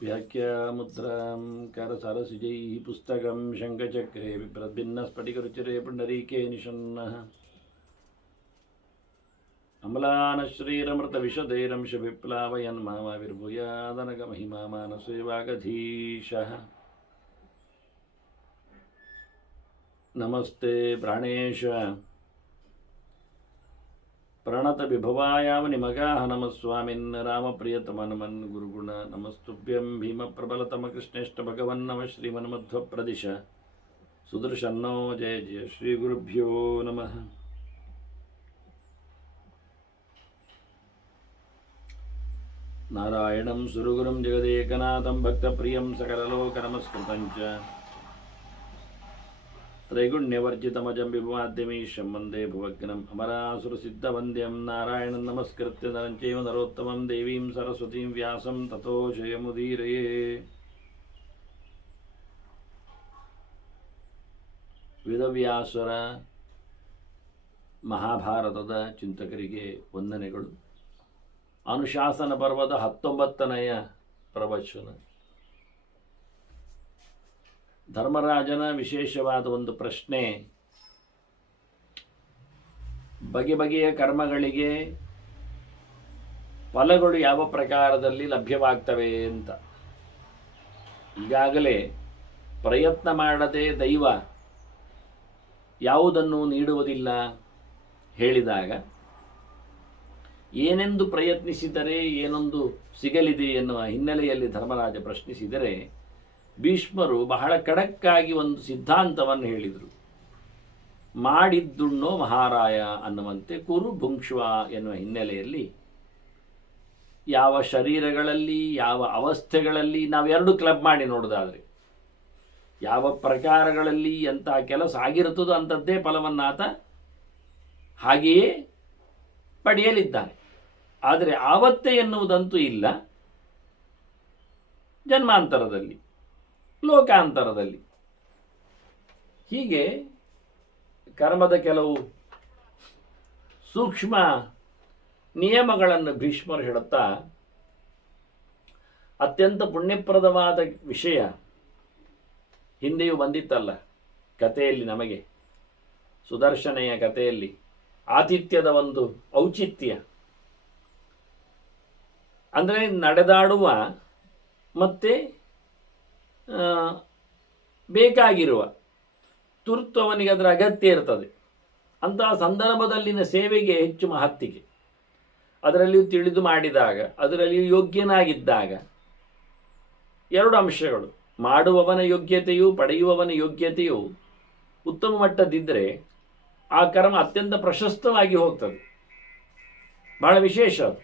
व्याख्यामुद्रां करसरसिजैः पुस्तकं शङ्खचक्रे बिभ्रद्भिन्नस्फटिकरुचिरे पुण्डरीके निषण्णः अम्लानश्रीरमृतविशदैरंशविप्लावयन् मामाविर्भूयादनगमहिमा मानसे वागधीशः नमस्ते प्राणेश प्रणतविभवायावनिमगाः नमः स्वामिन् रामप्रियतमनमन् गुरुगुण नमस्तुभ्यं भीमप्रबलतमकृष्णेष्ट भगवन् नमः श्रीमन्मध्वप्रदिश सुदर्शन्नो जय जय श्रीगुरुभ्यो नमः। नारायणं सुरगुरुं जगदेकनाथं भक्तप्रियं सकललोकनमस्कृतं च त्रैगुण्यवर्जितमजं विभुमाद्यमीशं वन्दे भुवग्नम् अमरासुरसिद्धवन्द्यं नारायणं नमस्कृत्य नरं चैव नरोत्तमं देवीं सरस्वतीं व्यासं ततो जयमुदीरये। ವೇದವ್ಯಾಸರ ಮಹಾಭಾರತದ ಚಿಂತಕರಿಗೆ ವಂದನೆಗಳು. ಅನುಶಾಸನ ಪರ್ವದ 19ನೆಯ ಪ್ರವಚನ. ಧರ್ಮರಾಜನ ವಿಶೇಷವಾದ ಒಂದು ಪ್ರಶ್ನೆ, ಬಗೆ ಬಗೆಯ ಕರ್ಮಗಳಿಗೆ ಫಲಗಳು ಯಾವ ಪ್ರಕಾರದಲ್ಲಿ ಲಭ್ಯವಾಗ್ತವೆ ಅಂತ. ಈಗಾಗಲೇ ಪ್ರಯತ್ನ ಮಾಡದೆ ದೈವ ಯಾವುದನ್ನು ನೀಡುವುದಿಲ್ಲ ಹೇಳಿದಾಗ, ಏನೆಂದು ಪ್ರಯತ್ನಿಸಿದರೆ ಏನೊಂದು ಸಿಗಲಿದೆ ಎನ್ನುವ ಹಿನ್ನೆಲೆಯಲ್ಲಿ ಧರ್ಮರಾಜ ಪ್ರಶ್ನಿಸಿದರೆ, ಭೀಷ್ಮರು ಬಹಳ ಖಡಕ್ಕಾಗಿ ಒಂದು ಸಿದ್ಧಾಂತವನ್ನು ಹೇಳಿದರು. ಮಾಡಿದ್ದುಣ್ಣೋ ಮಹಾರಾಯ ಅನ್ನುವಂತೆ ಕುರು ಭುಂಕ್ಷ್ವ ಎನ್ನುವ ಹಿನ್ನೆಲೆಯಲ್ಲಿ ಯಾವ ಶರೀರಗಳಲ್ಲಿ ಯಾವ ಅವಸ್ಥೆಗಳಲ್ಲಿ ನಾವೆರಡು ಕ್ಲಬ್ ಮಾಡಿ ನೋಡೋದಾದರೆ ಯಾವ ಪ್ರಕಾರಗಳಲ್ಲಿ ಎಂಥ ಕೆಲಸ ಆಗಿರುತ್ತದೋ ಅಂಥದ್ದೇ ಫಲವನ್ನಾತ ಹಾಗೆಯೇ ಪಡೆಯಲಿದ್ದಾನೆ. ಆದರೆ ಆವತ್ತೇ ಎನ್ನುವುದಂತೂ ಇಲ್ಲ. ಜನ್ಮಾಂತರದಲ್ಲಿ, ಲೋಕಾಂತರದಲ್ಲಿ, ಹೀಗೆ ಕರ್ಮದ ಕೆಲವು ಸೂಕ್ಷ್ಮ ನಿಯಮಗಳನ್ನು ಭೀಷ್ಮರು ಹೇಳುತ್ತಾ, ಅತ್ಯಂತ ಪುಣ್ಯಪ್ರದವಾದ ವಿಷಯ ಹಿಂದೆಯೂ ಬಂದಿತ್ತಲ್ಲ ಕಥೆಯಲ್ಲಿ, ನಮಗೆ ಸುದರ್ಶನೆಯ ಕಥೆಯಲ್ಲಿ ಆತಿಥ್ಯದ ಒಂದು ಔಚಿತ್ಯ ಅಂದರೆ ನಡೆದಾಡುವ ಮತ್ತು ಬೇಕಾಗಿರುವ ತುರ್ತು ಅವನಿಗೆ ಅದರ ಅಗತ್ಯ ಇರ್ತದೆ. ಅಂತಹ ಸಂದರ್ಭದಲ್ಲಿನ ಸೇವೆಗೆ ಹೆಚ್ಚು ಮಹತ್ತಿಗೆ, ಅದರಲ್ಲಿಯೂ ತಿಳಿದು ಮಾಡಿದಾಗ, ಅದರಲ್ಲಿಯೂ ಯೋಗ್ಯನಾಗಿದ್ದಾಗ. ಎರಡು ಅಂಶಗಳು, ಮಾಡುವವನ ಯೋಗ್ಯತೆಯು ಪಡೆಯುವವನ ಯೋಗ್ಯತೆಯು ಉತ್ತಮ ಮಟ್ಟದಿದ್ದರೆ ಆ ಕರ್ಮ ಅತ್ಯಂತ ಪ್ರಶಸ್ತವಾಗಿ ಹೋಗ್ತದೆ, ಬಹಳ ವಿಶೇಷ ಅದು.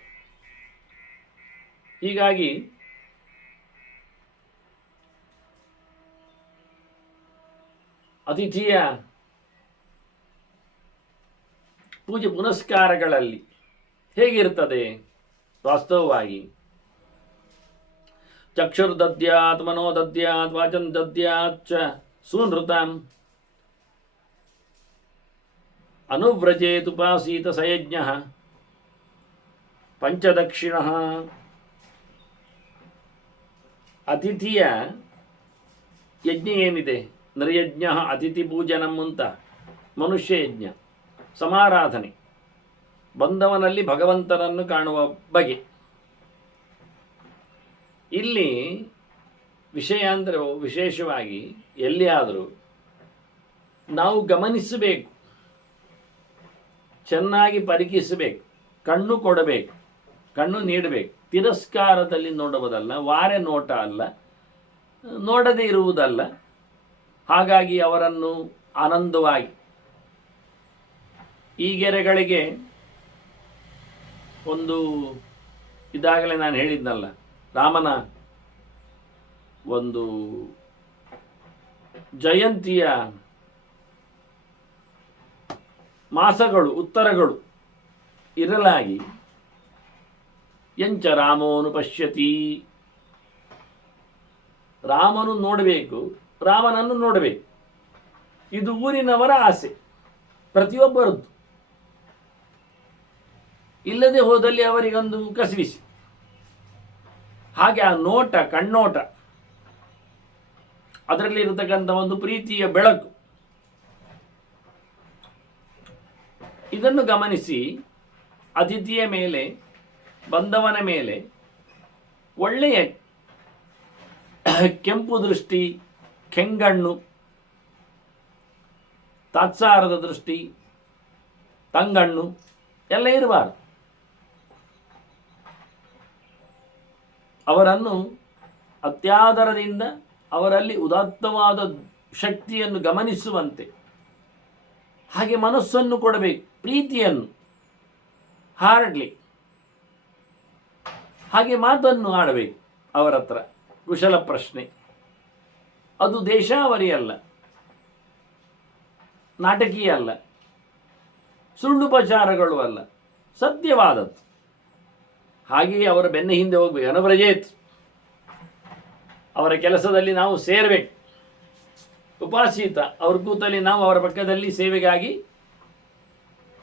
ಹೀಗಾಗಿ ಅತಿಥಿಯ ಪೂಜೆ ಪುನಸ್ಕಾರಗಳಲ್ಲಿ ಹೇಗಿರ್ತದೆ ವಾಸ್ತವವಾಗಿ? ಚಕ್ಷುರ್ದದ್ಯಾತ್ ಮನೋದದ್ಯಾತ್ ವಾಚಂ ದದ್ಯಾತ್ ಸೂನೃತಾಂ ಅನುವ್ರಜೇತುಪಾಸೀತ ಸಯಜ್ಞಃ ಪಂಚದಕ್ಷಿಣಃ. ಅತಿಥಿಯ ಯಜ್ಞ ಏನಿದೆ, ನೃಯಜ್ಞ, ಅತಿಥಿ ಪೂಜನಂ ಅಂತ, ಮನುಷ್ಯ ಯಜ್ಞ, ಸಮಾರಾಧನೆ, ಬಂದವನಲ್ಲಿ ಭಗವಂತನನ್ನು ಕಾಣುವ ಬಗೆ. ಇಲ್ಲಿ ವಿಷಯ ಅಂದರೆ ವಿಶೇಷವಾಗಿ ಎಲ್ಲಿಯಾದರೂ ನಾವು ಗಮನಿಸಬೇಕು, ಚೆನ್ನಾಗಿ ಪರಿಕಿಸಬೇಕು, ಕಣ್ಣು ಕೊಡಬೇಕು, ಕಣ್ಣು ನೀಡಬೇಕು. ತಿರಸ್ಕಾರದಲ್ಲಿ ನೋಡುವುದಲ್ಲ, ವಾರೆ ನೋಟ ಅಲ್ಲ, ನೋಡದೇ ಇರುವುದಲ್ಲ. ಹಾಗಾಗಿ ಅವರನ್ನು ಆನಂದವಾಗಿ, ಈ ಗೆರೆಗಳಿಗೆ ಒಂದು ಇದಾಗಲೇ ನಾನು ಹೇಳಿದ್ನಲ್ಲ, ರಾಮನ ಒಂದು ಜಯಂತಿಯ ಮಾಸಗಳು, ಉತ್ತರಗಳು ಇರಲಾಗಿ, ಎಂಚ ರಾಮೋನು ಪಶ್ಯತಿ, ರಾಮನು ನೋಡಬೇಕು, ರಾಮನನ್ನು ನೋಡಬೇಕು. ಇದು ಊರಿನವರ ಆಸೆ, ಪ್ರತಿಯೊಬ್ಬರದ್ದು. ಇಲ್ಲದೆ ಹೋದಲ್ಲಿ ಅವರಿಗೊಂದು ಕಸಿವಿಸಿ. ಹಾಗೆ ಆ ನೋಟ, ಕಣ್ಣೋಟ, ಅದರಲ್ಲಿ ಇರತಕ್ಕಂಥ ಒಂದು ಪ್ರೀತಿಯ ಬೆಳಕು, ಇದನ್ನು ಗಮನಿಸಿ ಅತಿಥಿಯ ಮೇಲೆ, ಬಂದವನ ಮೇಲೆ ಒಳ್ಳೆಯ ಕೆಂಪು ದೃಷ್ಟಿ, ಕೆಂಗಣ್ಣು, ತಾತ್ಸಾರದ ದೃಷ್ಟಿ, ತಂಗಣ್ಣು ಎಲ್ಲ ಇರಬಾರದು. ಅವರನ್ನು ಅತ್ಯಾದರದಿಂದ ಅವರಲ್ಲಿ ಉದಾತ್ತವಾದ ಶಕ್ತಿಯನ್ನು ಗಮನಿಸುವಂತೆ, ಹಾಗೆ ಮನಸ್ಸನ್ನು ಕೊಡಬೇಕು, ಪ್ರೀತಿಯನ್ನು ಹಾರಡ್ಲಿ, ಹಾಗೆ ಮಾತನ್ನು ಆಡಬೇಕು ಅವರ ಹತ್ರ. ಕುಶಲ ಪ್ರಶ್ನೆ, ಅದು ದೇಶಾವರಿ ಅಲ್ಲ, ನಾಟಕೀಯ ಅಲ್ಲ, ಸುಳ್ಳುಪಚಾರಗಳು ಅಲ್ಲ, ಸತ್ಯವಾದದ್ದು. ಹಾಗೆಯೇ ಅವರ ಬೆನ್ನ ಹಿಂದೆ ಹೋಗ್ಬೇಕು. ಅನವ್ರಜೇತ್, ಅವರ ಕೆಲಸದಲ್ಲಿ ನಾವು ಸೇರಬೇಕು. ಉಪಾಸೀತ, ಅವ್ರ ಕೂತಲ್ಲಿ ನಾವು ಅವರ ಪಕ್ಕದಲ್ಲಿ ಸೇವೆಗಾಗಿ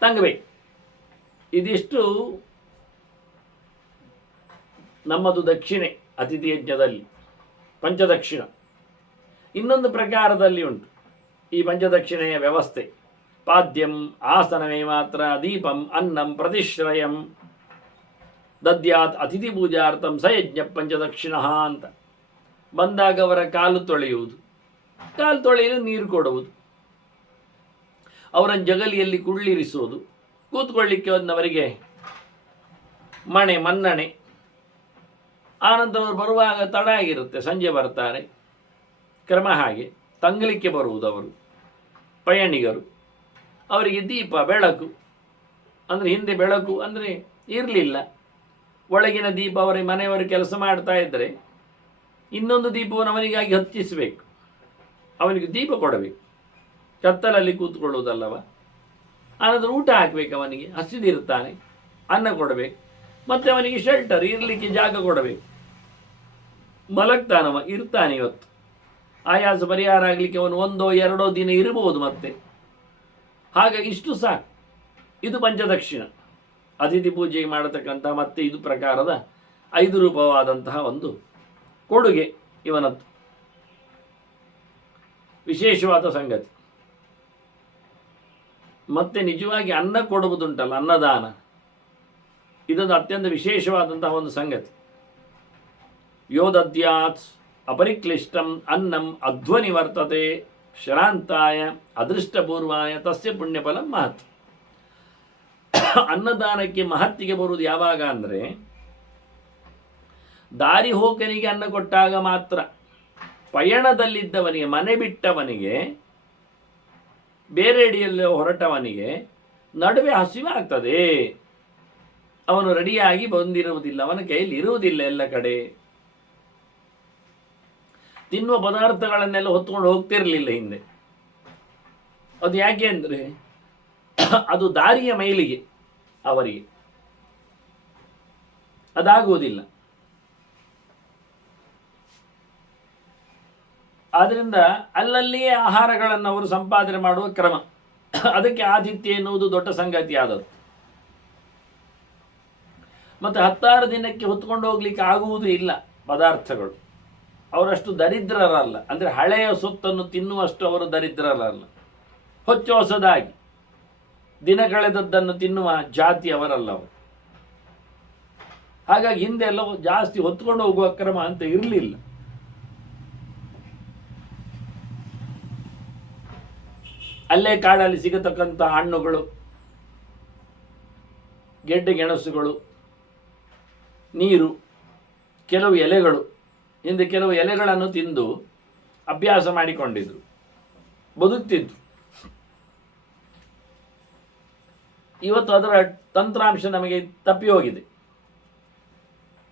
ತಂಗಬೇಕು. ಇದಿಷ್ಟು ನಮ್ಮದು ದಕ್ಷಿಣೆ ಅತಿಥಿ ಯಜ್ಞದಲ್ಲಿ, ಪಂಚದಕ್ಷಿಣ. ಇನ್ನೊಂದು ಪ್ರಕಾರದಲ್ಲಿ ಉಂಟು ಈ ಪಂಚದಕ್ಷಿಣೆಯ ವ್ಯವಸ್ಥೆ. ಪಾದ್ಯಂ ಆಸನವೇ ಮಾತ್ರ ದೀಪಂ ಅನ್ನಂ ಪ್ರತಿಶ್ರಯಂ ದದ್ಯಾತ್ ಅತಿಥಿ ಪೂಜಾರ್ಥಂ ಸಯಜ್ಞ ಪಂಚದಕ್ಷಿಣ ಅಂತ. ಬಂದಾಗ ಅವರ ಕಾಲು ತೊಳೆಯುವುದು, ಕಾಲು ತೊಳೆಯಲು ನೀರು ಕೊಡುವುದು, ಅವರನ್ನು ಜಗಲಿಯಲ್ಲಿ ಕುಳ್ಳಿರಿಸುವುದು, ಕೂತ್ಕೊಳ್ಳಿಕ್ಕೆ ಒಂದವರಿಗೆ ಮಣೆ ಮನ್ನಣೆ. ಆನಂತರ ಅವರು ಬರುವಾಗ ತಡ ಆಗಿರುತ್ತೆ, ಸಂಜೆ ಬರ್ತಾರೆ, ಕ್ರಮ ಹಾಗೆ. ತಂಗಲಿಕ್ಕೆ ಬರುವುದು ಅವರು ಪಯಣಿಗರು, ಅವರಿಗೆ ದೀಪ ಬೆಳಕು ಅಂದರೆ, ಹಿಂದೆ ಬೆಳಕು ಅಂದರೆ ಇರಲಿಲ್ಲ, ಒಳಗಿನ ದೀಪ ಅವರ ಮನೆಯವರು ಕೆಲಸ ಮಾಡ್ತಾ ಇದ್ದರೆ ಇನ್ನೊಂದು ದೀಪವನ್ನು ಅವನಿಗಾಗಿ ಹಚ್ಚಿಸಬೇಕು, ಅವನಿಗೆ ದೀಪ ಕೊಡಬೇಕು, ಕತ್ತಲಲ್ಲಿ ಕೂತ್ಕೊಳ್ಳುವುದಲ್ಲವ. ಆನಂತರ ಊಟ ಹಾಕಬೇಕು, ಅವನಿಗೆ ಹಸಿದಿರ್ತಾನೆ, ಅನ್ನ ಕೊಡಬೇಕು, ಮತ್ತು ಅವನಿಗೆ ಶೆಲ್ಟರ್, ಇರಲಿಕ್ಕೆ ಜಾಗ ಕೊಡಬೇಕು. ಮಲಗ್ತಾನವ, ಇರ್ತಾನೆ. ಇವತ್ತು ಆಯಾಸ ಪರಿಹಾರ ಆಗಲಿಕ್ಕೆ ಅವನು 1-2 ದಿನ ಇರಬಹುದು ಮತ್ತೆ. ಹಾಗಾಗಿ ಇಷ್ಟು ಸಾಕು. ಇದು ಪಂಚದಕ್ಷಿಣ, ಅತಿಥಿ ಪೂಜೆಗೆ ಮಾಡತಕ್ಕಂಥ ಮತ್ತೆ ಇದು ಪ್ರಕಾರದ 5 ರೂಪವಾದಂತಹ ಒಂದು ಕೊಡುಗೆ ಇವನದ್ದು. ವಿಶೇಷವಾದ ಸಂಗತಿ. ಮತ್ತೆ ನಿಜವಾಗಿ ಅನ್ನ ಕೊಡುವುದುಂಟಲ್ಲ, ಅನ್ನದಾನ, ಇದೊಂದು ಅತ್ಯಂತ ವಿಶೇಷವಾದಂತಹ ಒಂದು ಸಂಗತಿ. ಯೋದದ್ಯಾತ್ ಅಪರಿಕ್ಲಿಷ್ಟಂ ಅನ್ನಂ ಅಧ್ವನಿ ವರ್ತತೆ ಶ್ರಾಂತಾಯ ಅದೃಷ್ಟಪೂರ್ವಾಯ ತಸ್ಯ ಪುಣ್ಯಫಲಂ ಮಹತ್. ಅನ್ನದಾನಕ್ಕೆ ಮಹತ್ತಿಗೆ ಬರುವುದು ಯಾವಾಗ ಅಂದರೆ, ದಾರಿ ಹೋಕನಿಗೆ ಅನ್ನ ಕೊಟ್ಟಾಗ ಮಾತ್ರ. ಪಯಣದಲ್ಲಿದ್ದವನಿಗೆ, ಮನೆ ಬಿಟ್ಟವನಿಗೆ, ಬೇರೆ ಅಡಿಯಲ್ಲಿ ಹೊರಟವನಿಗೆ ನಡುವೆ ಹಸಿವಾಗ್ತದೆ, ಅವನು ರೆಡಿಯಾಗಿ ಬಂದಿರುವುದಿಲ್ಲ, ಅವನ ಕೈಯಲ್ಲಿ ಇರುವುದಿಲ್ಲ, ಎಲ್ಲ ಕಡೆ ತಿನ್ನುವ ಪದಾರ್ಥಗಳನ್ನೆಲ್ಲ ಹೊತ್ಕೊಂಡು ಹೋಗ್ತಿರಲಿಲ್ಲ ಹಿಂದೆ. ಅದು ಯಾಕೆ ಅಂದರೆ ಅದು ದಾರಿಯ ಮೈಲಿಗೆ, ಅವರಿಗೆ ಅದಾಗುವುದಿಲ್ಲ. ಆದ್ದರಿಂದ ಅಲ್ಲಲ್ಲಿಯೇ ಆಹಾರಗಳನ್ನು ಅವರು ಸಂಪಾದನೆ ಮಾಡುವ ಕ್ರಮ, ಅದಕ್ಕೆ ಆತಿಥ್ಯ ಎನ್ನುವುದು ದೊಡ್ಡ ಸಂಗತಿ ಆದದ್ದು. ಮತ್ತು 16 ದಿನಕ್ಕೆ ಹೊತ್ಕೊಂಡು ಹೋಗ್ಲಿಕ್ಕೆ ಆಗುವುದು ಇಲ್ಲ ಪದಾರ್ಥಗಳು. ಅವರಷ್ಟು ದರಿದ್ರರಲ್ಲ, ಅಂದರೆ ಹಳೆಯ ಸೊತ್ತನ್ನು ತಿನ್ನುವಷ್ಟು ಅವರು ದರಿದ್ರರಲ್ಲ. ಹೊಚ್ಚ ಹೊಸದಾಗಿ ದಿನ ಕಳೆದದ್ದನ್ನು ತಿನ್ನುವ ಜಾತಿ ಅವರಲ್ಲ ಅವರು. ಹಾಗಾಗಿ ಹಿಂದೆಲ್ಲ ಜಾಸ್ತಿ ಹೊತ್ಕೊಂಡು ಹೋಗುವ ಕ್ರಮ ಅಂತ ಇರಲಿಲ್ಲ. ಅಲ್ಲೇ ಕಾಡಲ್ಲಿ ಸಿಗತಕ್ಕಂಥ ಹಣ್ಣುಗಳು, ಗೆಡ್ಡೆ ಗೆಣಸುಗಳು, ನೀರು, ಕೆಲವು ಎಲೆಗಳು. ಹಿಂದೆ ಕೆಲವು ಎಲೆಗಳನ್ನು ತಿಂದು ಅಭ್ಯಾಸ ಮಾಡಿಕೊಂಡಿದ್ರು, ಬದುಕ್ತಿದ್ರು. ಇವತ್ತು ಅದರ ತಂತ್ರಾಂಶ ನಮಗೆ ತಪ್ಪಿ ಹೋಗಿದೆ.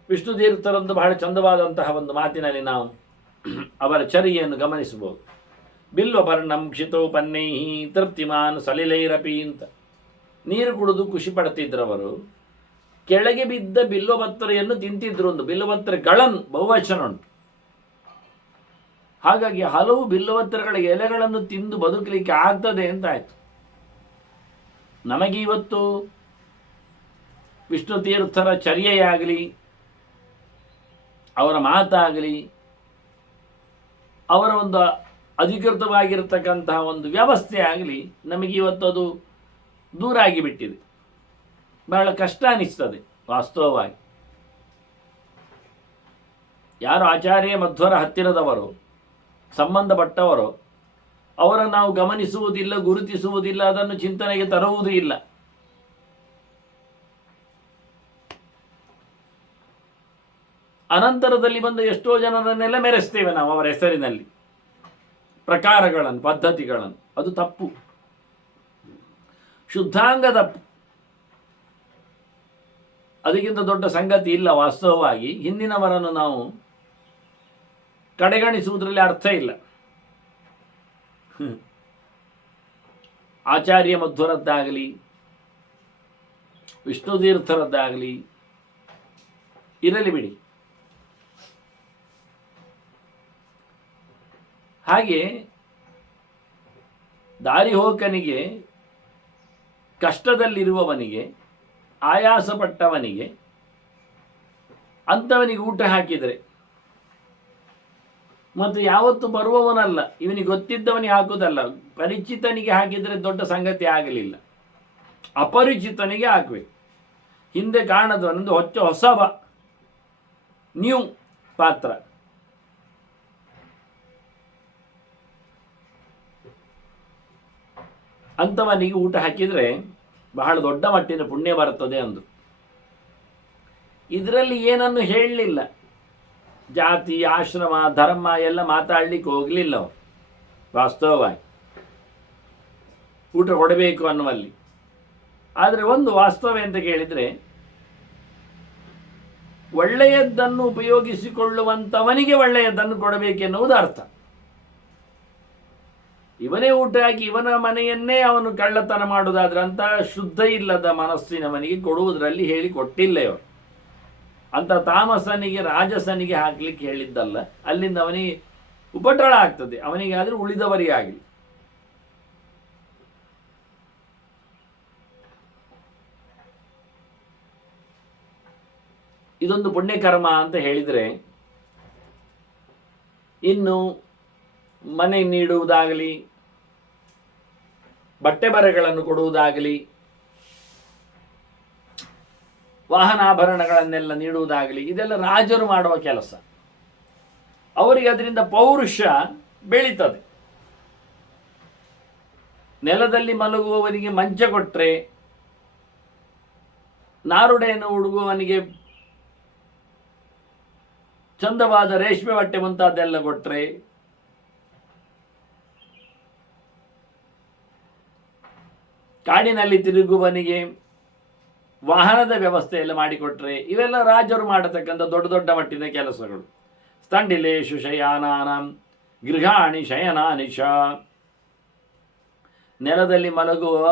ವಿಷ್ಣು ತೀರ್ಥರಂದು ಬಹಳ ಚಂದವಾದಂತಹ ಒಂದು ಮಾತಿನಲ್ಲಿ ನಾವು ಅವರ ಚರ್ಯೆಯನ್ನು ಗಮನಿಸಬಹುದು. ಬಿಲ್ವಪರ್ಣಂ ಕ್ಷಿತೋಪನ್ನೈಹಿ ತೃಪ್ತಿಮಾನ್ ಸಲಿಲೈರಪಿ ಅಂತ. ನೀರು ಕುಡಿದು ಖುಷಿ ಪಡ್ತಿದ್ರವರು. ಕೆಳಗೆ ಬಿದ್ದ ಬಿಲ್ವಪತ್ರೆಯನ್ನು ತಿಂತಿದ್ರು. ಒಂದು ಬಿಲ್ವಪತ್ರೆಗಳನ್ನು ಬಹುವಚನ ಉಂಟು. ಹಾಗಾಗಿ ಹಲವು ಬಿಲ್ವಪತ್ರೆಗಳ ಎಲೆಗಳನ್ನು ತಿಂದು ಬದುಕಲಿಕ್ಕೆ ಆಗ್ತದೆ ಅಂತ ಆಯಿತು. ನಮಗೆ ಇವತ್ತು ವಿಷ್ಣು ತೀರ್ಥರ ಚರ್ಯೆಯಾಗಲಿ, ಅವರ ಮಾತಾಗಲಿ, ಅವರ ಒಂದು ಅಧಿಕೃತವಾಗಿರತಕ್ಕಂತಹ ಒಂದು ವ್ಯವಸ್ಥೆ ಆಗಲಿ ನಮಗೆ ಇವತ್ತು ಅದು ದೂರ ಆಗಿಬಿಟ್ಟಿದೆ. ಬಹಳ ಕಷ್ಟ ಅನಿಸ್ತದೆ ವಾಸ್ತವವಾಗಿ. ಯಾರು ಆಚಾರ್ಯ ಮಧ್ವರ ಹತ್ತಿರದವರು, ಸಂಬಂಧಪಟ್ಟವರು, ಅವರನ್ನು ನಾವು ಗಮನಿಸುವುದಿಲ್ಲ, ಗುರುತಿಸುವುದಿಲ್ಲ, ಅದನ್ನು ಚಿಂತನೆಗೆ ತರುವುದೂ ಇಲ್ಲ. ಅನಂತರದಲ್ಲಿ ಬಂದು ಎಷ್ಟೋ ಜನರನ್ನೆಲ್ಲ ಮೆರೆಸ್ತೇವೆ ನಾವು ಅವರ ಹೆಸರಿನಲ್ಲಿ, ಪ್ರಕಾರಗಳನ್ನು, ಪದ್ಧತಿಗಳನ್ನು. ಅದು ತಪ್ಪು, ಶುದ್ಧಾಂಗ ತಪ್ಪು. ಅದಕ್ಕಿಂತ ದೊಡ್ಡ ಸಂಗತಿ ಇಲ್ಲ. ವಾಸ್ತವವಾಗಿ ಹಿಂದಿನವರನ್ನು ನಾವು ಕಡೆಗಣಿಸುವುದರಲ್ಲಿ ಅರ್ಥ ಇಲ್ಲ. ಆಚಾರ್ಯ ಮಧ್ವರದ್ದಾಗಲಿ, ವಿಷ್ಣು ತೀರ್ಥರದ್ದಾಗಲಿ ಇರಲಿ ಬಿಡಿ. ಹಾಗೆ ದಾರಿಹೋಕನಿಗೆ, ಕಷ್ಟದಲ್ಲಿರುವವನಿಗೆ, ಆಯಾಸಪಟ್ಟವನಿಗೆ, ಅಂಥವನಿಗೆ ಊಟ ಹಾಕಿದರೆ, ಮತ್ತು ಯಾವತ್ತು ಬರುವವನಲ್ಲ, ಇವನಿಗೆ ಗೊತ್ತಿದ್ದವನಿಗೆ ಹಾಕುವುದಲ್ಲ, ಪರಿಚಿತನಿಗೆ ಹಾಕಿದರೆ ದೊಡ್ಡ ಸಂಗತಿ ಆಗಲಿಲ್ಲ, ಅಪರಿಚಿತನಿಗೆ ಹಾಕಬೇಕು. ಹಿಂದೆ ಕಾಣದವನೊಂದು ಹೊಸಬ, ನ್ಯೂ ಪಾತ್ರ, ಅಂಥವನಿಗೆ ಊಟ ಹಾಕಿದರೆ ಬಹಳ ದೊಡ್ಡ ಮಟ್ಟಿನ ಪುಣ್ಯ ಬರ್ತದೆ ಅಂದು. ಇದರಲ್ಲಿ ಏನನ್ನು ಹೇಳಲಿಲ್ಲ, ಜಾತಿ, ಆಶ್ರಮ, ಧರ್ಮ ಎಲ್ಲ ಮಾತಾಡಲಿಕ್ಕೆ ಹೋಗಲಿಲ್ಲ ಅವರು. ವಾಸ್ತವವಾಗಿ ಊಟ ಕೊಡಬೇಕು ಅನ್ನುವಲ್ಲಿ. ಆದರೆ ಒಂದು ವಾಸ್ತವ ಅಂತ ಕೇಳಿದರೆ, ಒಳ್ಳೆಯದನ್ನು ಉಪಯೋಗಿಸಿಕೊಳ್ಳುವಂಥವನಿಗೆ ಒಳ್ಳೆಯದನ್ನು ಕೊಡಬೇಕೆನ್ನುವುದು ಅರ್ಥ. ಇವನೇ ಊಟ ಹಾಕಿ ಇವನ ಮನೆಯನ್ನೇ ಅವನು ಕಳ್ಳತನ ಮಾಡುವುದಾದ್ರೆ ಅಂತ ಶುದ್ಧ ಇಲ್ಲದ ಮನಸ್ಸಿನವನಿಗೆ ಕೊಡುವುದರಲ್ಲಿ ಹೇಳಿ ಕೊಟ್ಟಿಲ್ಲ ಇವರು. ಅಂತ ತಾಮಸನಿಗೆ, ರಾಜಸನಿಗೆ ಹಾಕ್ಲಿಕ್ಕೆ ಹೇಳಿದ್ದಲ್ಲ. ಅಲ್ಲಿಂದ ಅವನಿಗೆ ಉಪಟಳ ಆಗ್ತದೆ, ಅವನಿಗೆ ಆದರೆ ಉಳಿದವರಿಗೆ ಆಗಲಿ. ಇದೊಂದು ಪುಣ್ಯಕರ್ಮ ಅಂತ ಹೇಳಿದರೆ, ಇನ್ನು ಮನೆ ನೀಡುವುದಾಗಲಿ, ಬಟ್ಟೆ ಬರೆಗಳನ್ನು ಕೊಡುವುದಾಗಲಿ, ವಾಹನಾಭರಣಗಳನ್ನೆಲ್ಲ ನೀಡುವುದಾಗಲಿ, ಇದೆಲ್ಲ ರಾಜರು ಮಾಡುವ ಕೆಲಸ. ಅವರಿಗೆ ಅದರಿಂದ ಪೌರುಷ ಬೆಳೀತದೆ. ನೆಲದಲ್ಲಿ ಮಲಗುವವನಿಗೆ ಮಂಚ ಕೊಟ್ಟರೆ, ನಾರುಡೆಯನ್ನು ಉಡುಗುವವನಿಗೆ ಚಂದವಾದ ರೇಷ್ಮೆ ಬಟ್ಟೆ ಮುಂತಾದೆಲ್ಲ ಕೊಟ್ಟರೆ, ಕಾಡಿನಲ್ಲಿ ತಿರುಗುವವನಿಗೆ ವಾಹನದ ವ್ಯವಸ್ಥೆ ಎಲ್ಲ ಮಾಡಿಕೊಟ್ರೆ, ಇವೆಲ್ಲ ರಾಜರು ಮಾಡತಕ್ಕಂಥ ದೊಡ್ಡ ದೊಡ್ಡ ಮಟ್ಟಿನ ಕೆಲಸಗಳು. ಸ್ತಂಡಿಲೇಶು ಶಯಾನಾನಾಂ ಗೃಹಾಣಿ ಶಯನಾನಿ ಚ. ನೆಲದಲ್ಲಿ ಮಲಗುವ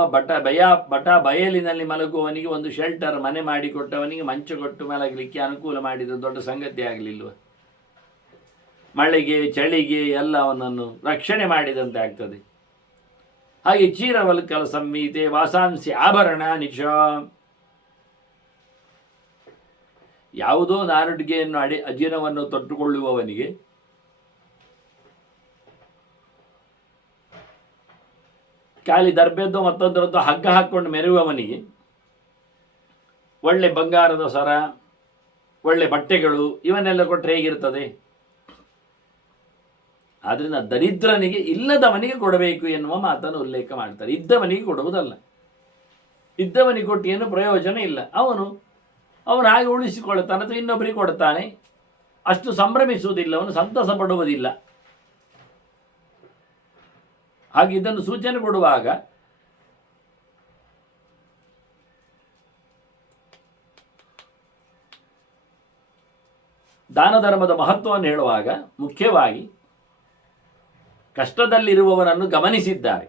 ಬಟ ಬಯಲಿನಲ್ಲಿ ಮಲಗುವವನಿಗೆ ಒಂದು ಶೆಲ್ಟರ್, ಮನೆ ಮಾಡಿಕೊಟ್ಟವನಿಗೆ ಮಂಚ ಕೊಟ್ಟು ಮಲಗಲಿಕ್ಕೆ ಅನುಕೂಲ ಮಾಡಿದ ದೊಡ್ಡ ಸಂಗತಿ ಆಗಲಿಲ್ವ? ಮಳೆಗೆ, ಚಳಿಗೆ ಎಲ್ಲವನ್ನನ್ನು ರಕ್ಷಣೆ ಮಾಡಿದಂತೆ ಆಗ್ತದೆ. ಹಾಗೆ ಚೀರವಲ್ಕಲ ಸಂಹಿತೆ ವಾಸಾಂಸಿ ಆಭರಣ ನಿಜ. ಯಾವುದೋ ನಾರುಡಿಗೆಯನ್ನು ಅಜೀರ್ಣವನ್ನು ತೊಟ್ಟುಕೊಳ್ಳುವವನಿಗೆ ಖಾಲಿ ದರ್ಬೆದ್ದು ಮತ್ತೊಂದರದ್ದು ಹಗ್ಗ ಹಾಕ್ಕೊಂಡು ಮೆರೆಯುವವನಿಗೆ ಒಳ್ಳೆ ಬಂಗಾರದ ಸರ, ಒಳ್ಳೆ ಬಟ್ಟೆಗಳು ಇವನ್ನೆಲ್ಲ ಕೊಟ್ಟರೆ ಹೇಗಿರ್ತದೆ? ಆದ್ದರಿಂದ ದರಿದ್ರನಿಗೆ, ಇಲ್ಲದವನಿಗೆ ಕೊಡಬೇಕು ಎನ್ನುವ ಮಾತನ್ನು ಉಲ್ಲೇಖ ಮಾಡ್ತಾರೆ. ಇದ್ದವನಿಗೆ ಕೊಡುವುದಲ್ಲ. ಇದ್ದವನಿಗೆ ಕೊಟ್ಟು ಏನು ಪ್ರಯೋಜನ ಇಲ್ಲ. ಅವನು ಹಾಗೆ ಉಳಿಸಿಕೊಳ್ಳುತ್ತಾನೆ ಅಥವಾ ಇನ್ನೊಬ್ಬರಿಗೆ ಕೊಡ್ತಾನೆ. ಅಷ್ಟು ಸಂಭ್ರಮಿಸುವುದಿಲ್ಲ, ಅವನು ಸಂತಸ ಪಡುವುದಿಲ್ಲ. ಹಾಗೆ ಇದನ್ನು ಸೂಚನೆ ಕೊಡುವಾಗ ದಾನ ಧರ್ಮದ ಮಹತ್ವವನ್ನು ಹೇಳುವಾಗ ಮುಖ್ಯವಾಗಿ ಕಷ್ಟದಲ್ಲಿರುವವರನ್ನು ಗಮನಿಸಿದ್ದಾರೆ.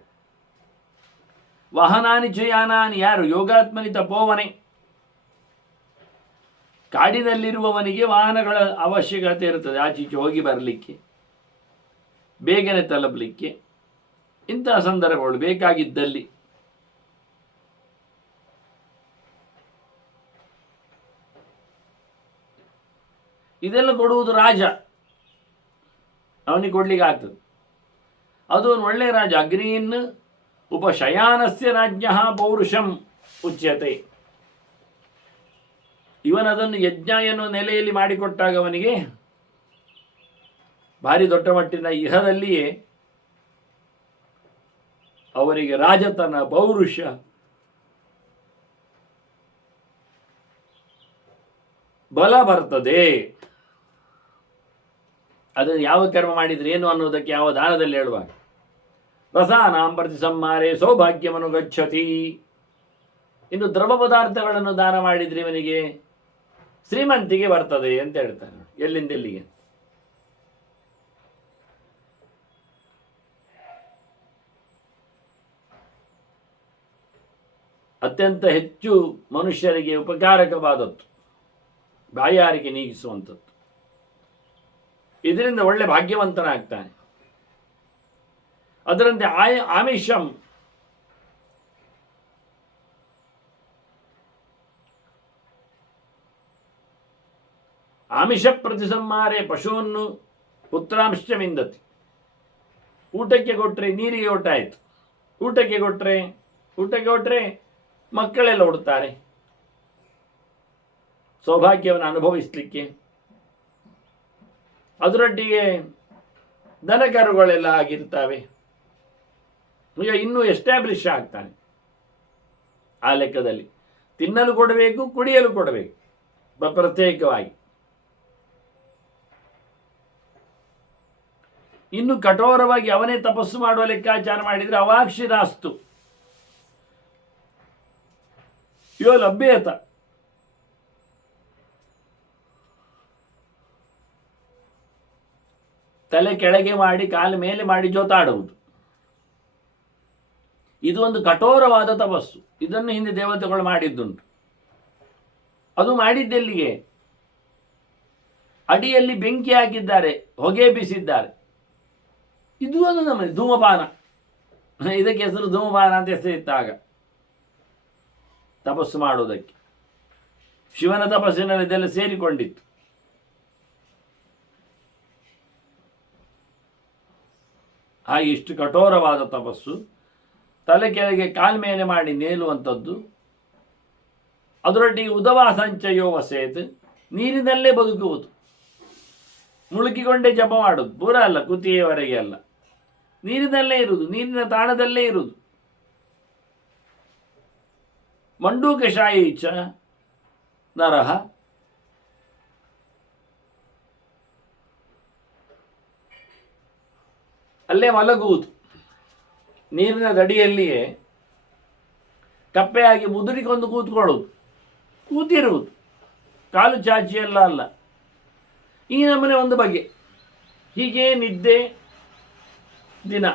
ವಾಹನಾನಿ ಚಯಾನಾನಿ, ಯಾರು ಯೋಗಾತ್ಮನಿ ತಪೋವನೆ, ಕಾಡಿನಲ್ಲಿರುವವನಿಗೆ ವಾಹನಗಳ ಅವಶ್ಯಕತೆ ಇರುತ್ತದೆ, ಆಚೀಚೆ ಹೋಗಿ ಬರಲಿಕ್ಕೆ, ಬೇಗನೆ ತಲುಪಲಿಕ್ಕೆ. ಇಂತಹ ಸಂದರ್ಭಗಳು ಬೇಕಾಗಿದ್ದಲ್ಲಿ ಇದೆಲ್ಲ ಕೊಡುವುದು ರಾಜ, ಅವನಿಗೆ ಕೊಡ್ಲಿಕ್ಕೆ ಆಗ್ತದೆ. ಅದು ಒಂದು ಒಳ್ಳೆಯ ರಾಜ. ಅಗ್ನೀನ್ ಉಪಶಯಾನಸ್ಯ ರಾಜ್ಞ ಪೌರುಷಂ ಉಚ್ಯತೆ. ಇವನದನ್ನು ಯಜ್ಞ ಎನ್ನುವ ನೆಲೆಯಲ್ಲಿ ಮಾಡಿಕೊಟ್ಟಾಗ ಅವನಿಗೆ ಭಾರಿ ದೊಡ್ಡ ಮಟ್ಟಿನ ಇಹದಲ್ಲಿಯೇ ಅವರಿಗೆ ರಾಜತನ, ಪೌರುಷ, ಬಲ ಬರ್ತದೆ. ಅದನ್ನು ಯಾವ ಕರ್ಮ ಮಾಡಿದ್ರೆ ಏನು ಅನ್ನೋದಕ್ಕೆ ಯಾವ ದಾನದಲ್ಲಿ ಹೇಳುವಾಗ ರಸಾನಾಂ ಪ್ರತಿ ಸಂಹಾರೇ ಸೌಭಾಗ್ಯವನ್ನು ಗಚ್ಚತಿ. ಇನ್ನು ದ್ರವ ಪದಾರ್ಥಗಳನ್ನು ದಾನ ಮಾಡಿದ್ರೆ ಇವನಿಗೆ ಶ್ರೀಮಂತಿಗೆ ಬರ್ತದೆ ಅಂತ ಹೇಳ್ತಾರೆ. ಎಲ್ಲಿಂದ ಎಲ್ಲಿಗೆ? ಅತ್ಯಂತ ಹೆಚ್ಚು ಮನುಷ್ಯರಿಗೆ ಉಪಕಾರಕವಾದದ್ದು, ಬಾಯಾರಿಕೆ ನೀಗಿಸುವಂಥದ್ದು. ಇದರಿಂದ ಒಳ್ಳೆ ಭಾಗ್ಯವಂತನಾಗ್ತಾನೆ. ಅದರಂತೆ ಆಮಿಷಂ, ಆಮಿಷ ಪ್ರತಿಸಂಹಾರೆ ಪಶುವನ್ನು ಪುತ್ರಾಂಶವಿಂದತಿ. ಊಟಕ್ಕೆ ಕೊಟ್ಟರೆ ನೀರಿಗೆ ಊಟ ಆಯಿತು, ಊಟಕ್ಕೆ ಕೊಟ್ಟರೆ ಮಕ್ಕಳೆಲ್ಲ ಉಡ್ತಾರೆ. ಸೌಭಾಗ್ಯವನ್ನು ಅನುಭವಿಸಲಿಕ್ಕೆ ಅದರೊಟ್ಟಿಗೆ ದನಕರುಗಳೆಲ್ಲ ಆಗಿರ್ತವೆ. ಈಗ ಇನ್ನೂ ಎಸ್ಟಾಬ್ಲಿಷ್ ಆಗ್ತಾನೆ. ಆ ಲೆಕ್ಕದಲ್ಲಿ ತಿನ್ನಲು ಕೊಡಬೇಕು, ಕುಡಿಯಲು ಕೊಡಬೇಕು ಪ್ರತ್ಯೇಕವಾಗಿ. ಇನ್ನು ಕಠೋರವಾಗಿ ಅವನೇ ತಪಸ್ಸು ಮಾಡುವ ಲೆಕ್ಕಾಚಾರ ಮಾಡಿದರೆ ಅವಾಕ್ಷಿರಾಸ್ತು ಯೋ ಲಭ್ಯತ. ತಲೆ ಕೆಳಗೆ ಮಾಡಿ ಕಾಲು ಮೇಲೆ ಮಾಡಿ ಜೋತಾಡುವುದು, ಇದು ಒಂದು ಕಠೋರವಾದ ತಪಸ್ಸು. ಇದನ್ನು ಹಿಂದೆ ದೇವತೆಗಳು ಮಾಡಿದ್ದುಂಟು. ಅದು ಮಾಡಿದ್ದೆಲ್ಲಿಗೆ? ಅಡಿಯಲ್ಲಿ ಬೆಂಕಿ ಹಾಕಿದ್ದಾರೆ, ಹೊಗೆ ಬೀಸಿದ್ದಾರೆ. ಇದು ಒಂದು ನಮ್ಮನೆ ಧೂಮಪಾನ. ಇದಕ್ಕೆ ಹೆಸರು ಧೂಮಪಾನ ಅಂತ ಹೆಸರಿತ್ತಾಗ ತಪಸ್ಸು ಮಾಡುವುದಕ್ಕೆ. ಶಿವನ ತಪಸ್ಸಿನಲ್ಲಿ ಇದೆಲ್ಲ ಸೇರಿಕೊಂಡಿತ್ತು. ಹಾಗೆ ಇಷ್ಟು ಕಠೋರವಾದ ತಪಸ್ಸು, ತಲೆ ಕೆಳಗೆ ಕಾಲ್ಮೇಲೆ ಮಾಡಿ ನೇಲುವಂಥದ್ದು. ಅದರೊಟ್ಟಿಗೆ ಉದವಾಸಂಚಯೋ ವಸೇತ್, ನೀರಿನಲ್ಲೇ ಬದುಕುವುದು, ಮುಳುಗಿಕೊಂಡೇ ಜಪ ಮಾಡುವುದು. ಪೂರ ಅಲ್ಲ, ಕುತಿಯವರೆಗೆ ಅಲ್ಲ, ನೀರಿನಲ್ಲೇ ಇರುವುದು, ನೀರಿನ ತಾಣದಲ್ಲೇ ಇರುವುದು. ಮಂಡೂಕಶಾಯಿ ಚ ನರಹ, ಅಲ್ಲೇ ಮಲಗುವುದು, ನೀರಿನ ದಡಿಯಲ್ಲಿಯೇ ಕಪ್ಪೆಯಾಗಿ ಮುದುರಿಕೊಂಡು ಕೂತಿರುವುದು, ಕಾಲು ಚಾಚಿಯಲ್ಲ ಅಲ್ಲ. ಈ ನಮ್ಮನೆ ಒಂದು ಬಗೆ. ಹೀಗೆ ನಿದ್ದೆ ದಿನ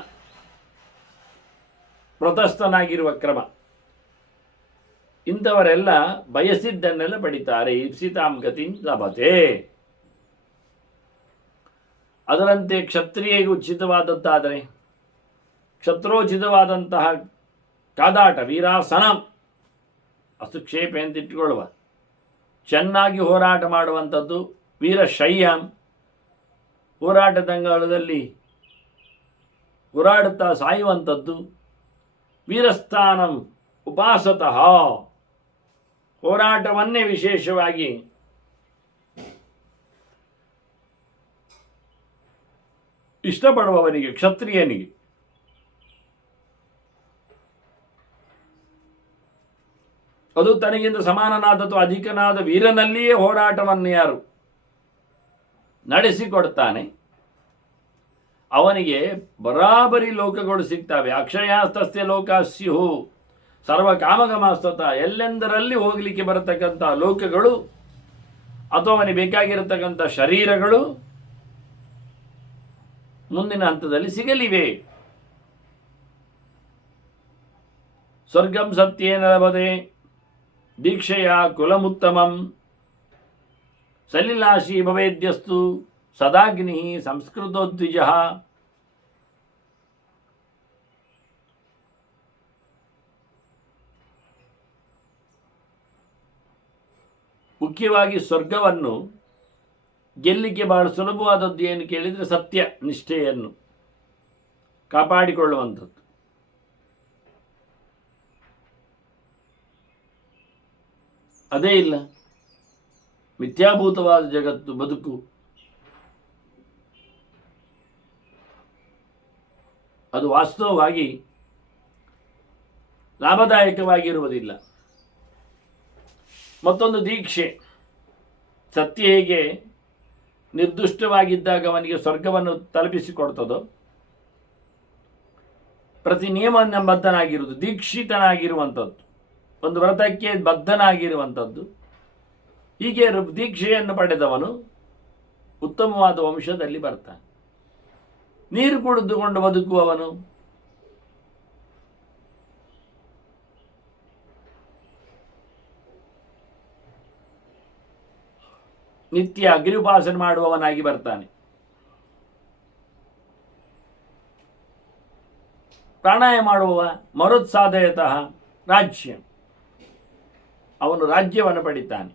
ವ್ರತಸ್ಥನಾಗಿರುವ ಕ್ರಮ. ಇಂಥವರೆಲ್ಲ ಬಯಸಿದ್ದನ್ನೆಲ್ಲ ಪಡಿತಾರೆ. ಇಪ್ಸಿತಾಂ ಗತಿಂ ಲಭತೆ. ಅದರಂತೆ ಕ್ಷತ್ರಿಯಗೆ ಉಚಿತವಾದದ್ದಾದರೆ, ಕ್ಷತ್ರೋಚಿತವಾದಂತಹ ಕಾದಾಟ, ವೀರಾಸನಂ, ಅಸುಕ್ಷೇಪೆ ಅಂತ ಇಟ್ಟುಕೊಳ್ಳುವ, ಚೆನ್ನಾಗಿ ಹೋರಾಟ ಮಾಡುವಂಥದ್ದು. ವೀರಶಯ್ಯಂ, ಹೋರಾಟದಂಗಳದಲ್ಲಿ ಹೋರಾಡುತ್ತಾ ಸಾಯುವಂಥದ್ದು. ವೀರಸ್ಥಾನಂ ಉಪಾಸತಃ, ಹೋರಾಟವನ್ನೇ ವಿಶೇಷವಾಗಿ ಇಷ್ಟಪಡುವವನಿಗೆ, ಕ್ಷತ್ರಿಯನಿಗೆ. ಅದು ತನಗಿಂತ ಸಮಾನನಾದ ಅಥವಾ ಅಧಿಕನಾದ ವೀರನಲ್ಲಿಯೇ ಹೋರಾಟವನ್ನು ಯಾರು ನಡೆಸಿಕೊಡ್ತಾನೆ ಅವನಿಗೆ ಬರಾಬರಿ ಲೋಕಗಳು ಸಿಗ್ತವೆ. ಅಕ್ಷಯಾಸ್ತಸ್ಯ ಲೋಕಾಸ್ಯು ಸರ್ವಕಾಮಗಮಾಸ್ತತ, ಎಲ್ಲೆಂದರಲ್ಲಿ ಹೋಗಲಿಕ್ಕೆ ಬರತಕ್ಕಂಥ ಲೋಕಗಳು ಅಥವಾ ಅವನಿಗೆ ಬೇಕಾಗಿರತಕ್ಕಂಥ ಶರೀರಗಳು ಮುಂದಿನ ಹಂತದಲ್ಲಿ ಸಿಗಲಿವೆ. ಸ್ವರ್ಗಂ ಸತ್ಯೇನ ಲಭತೆ ದೀಕ್ಷೆಯ ಕುಲಮುತ್ತಮಂ ಸಲಿಲಾಶಿ ಭವೇದ್ಯಸ್ತು ಸದಾಗ್ನಿ ಸಂಸ್ಕೃತೋದ್ವಿಜ. ಮುಖ್ಯವಾಗಿ ಸ್ವರ್ಗವನ್ನು ಗೆಲ್ಲಿಕ್ಕೆ ಬಹಳ ಸುಲಭವಾದದ್ದು ಏನು ಕೇಳಿದರೆ ಸತ್ಯ ನಿಷ್ಠೆಯನ್ನು ಕಾಪಾಡಿಕೊಳ್ಳುವಂಥದ್ದು. ಅದೇ ಇಲ್ಲ, ಮಿಥ್ಯಾಭೂತವಾದ ಜಗತ್ತು ಬದುಕು, ಅದು ವಾಸ್ತವವಾಗಿ ಲಾಭದಾಯಕವಾಗಿರುವುದಿಲ್ಲ. ಮತ್ತೊಂದು ದೀಕ್ಷೆ, ಸತ್ಯ ಹೇಗೆ ನಿರ್ದುಷ್ಟವಾಗಿದ್ದಾಗ ಅವನಿಗೆ ಸ್ವರ್ಗವನ್ನು ತಲುಪಿಸಿಕೊಡ್ತದೋ, ಪ್ರತಿ ನಿಯಮವನ್ನು ಬದ್ಧನಾಗಿರುವುದು, ದೀಕ್ಷಿತನಾಗಿರುವಂಥದ್ದು, ಒಂದು ವ್ರತಕ್ಕೆ ಬದ್ಧನಾಗಿರುವಂಥದ್ದು, ಹೀಗೆ ದೀಕ್ಷೆಯನ್ನು ಪಡೆದವನು ಉತ್ತಮವಾದ ವಂಶದಲ್ಲಿ ಬರ್ತಾನೆ. ನೀರು ಕುಡಿದುಕೊಂಡು ಬದುಕುವವನು ನಿತ್ಯ ಅಗ್ನಿಪಾಸನೆ ಮಾಡುವವನಾಗಿ ಬರ್ತಾನೆ. ಪ್ರಾಣಾಯಾಮ ಮಾಡುವವ ಮರುತ್ಸಾಧಯತಃ ರಾಜ್ಯ, ಅವನು ರಾಜ್ಯವನ್ನು ಪಡಿತಾನೆ.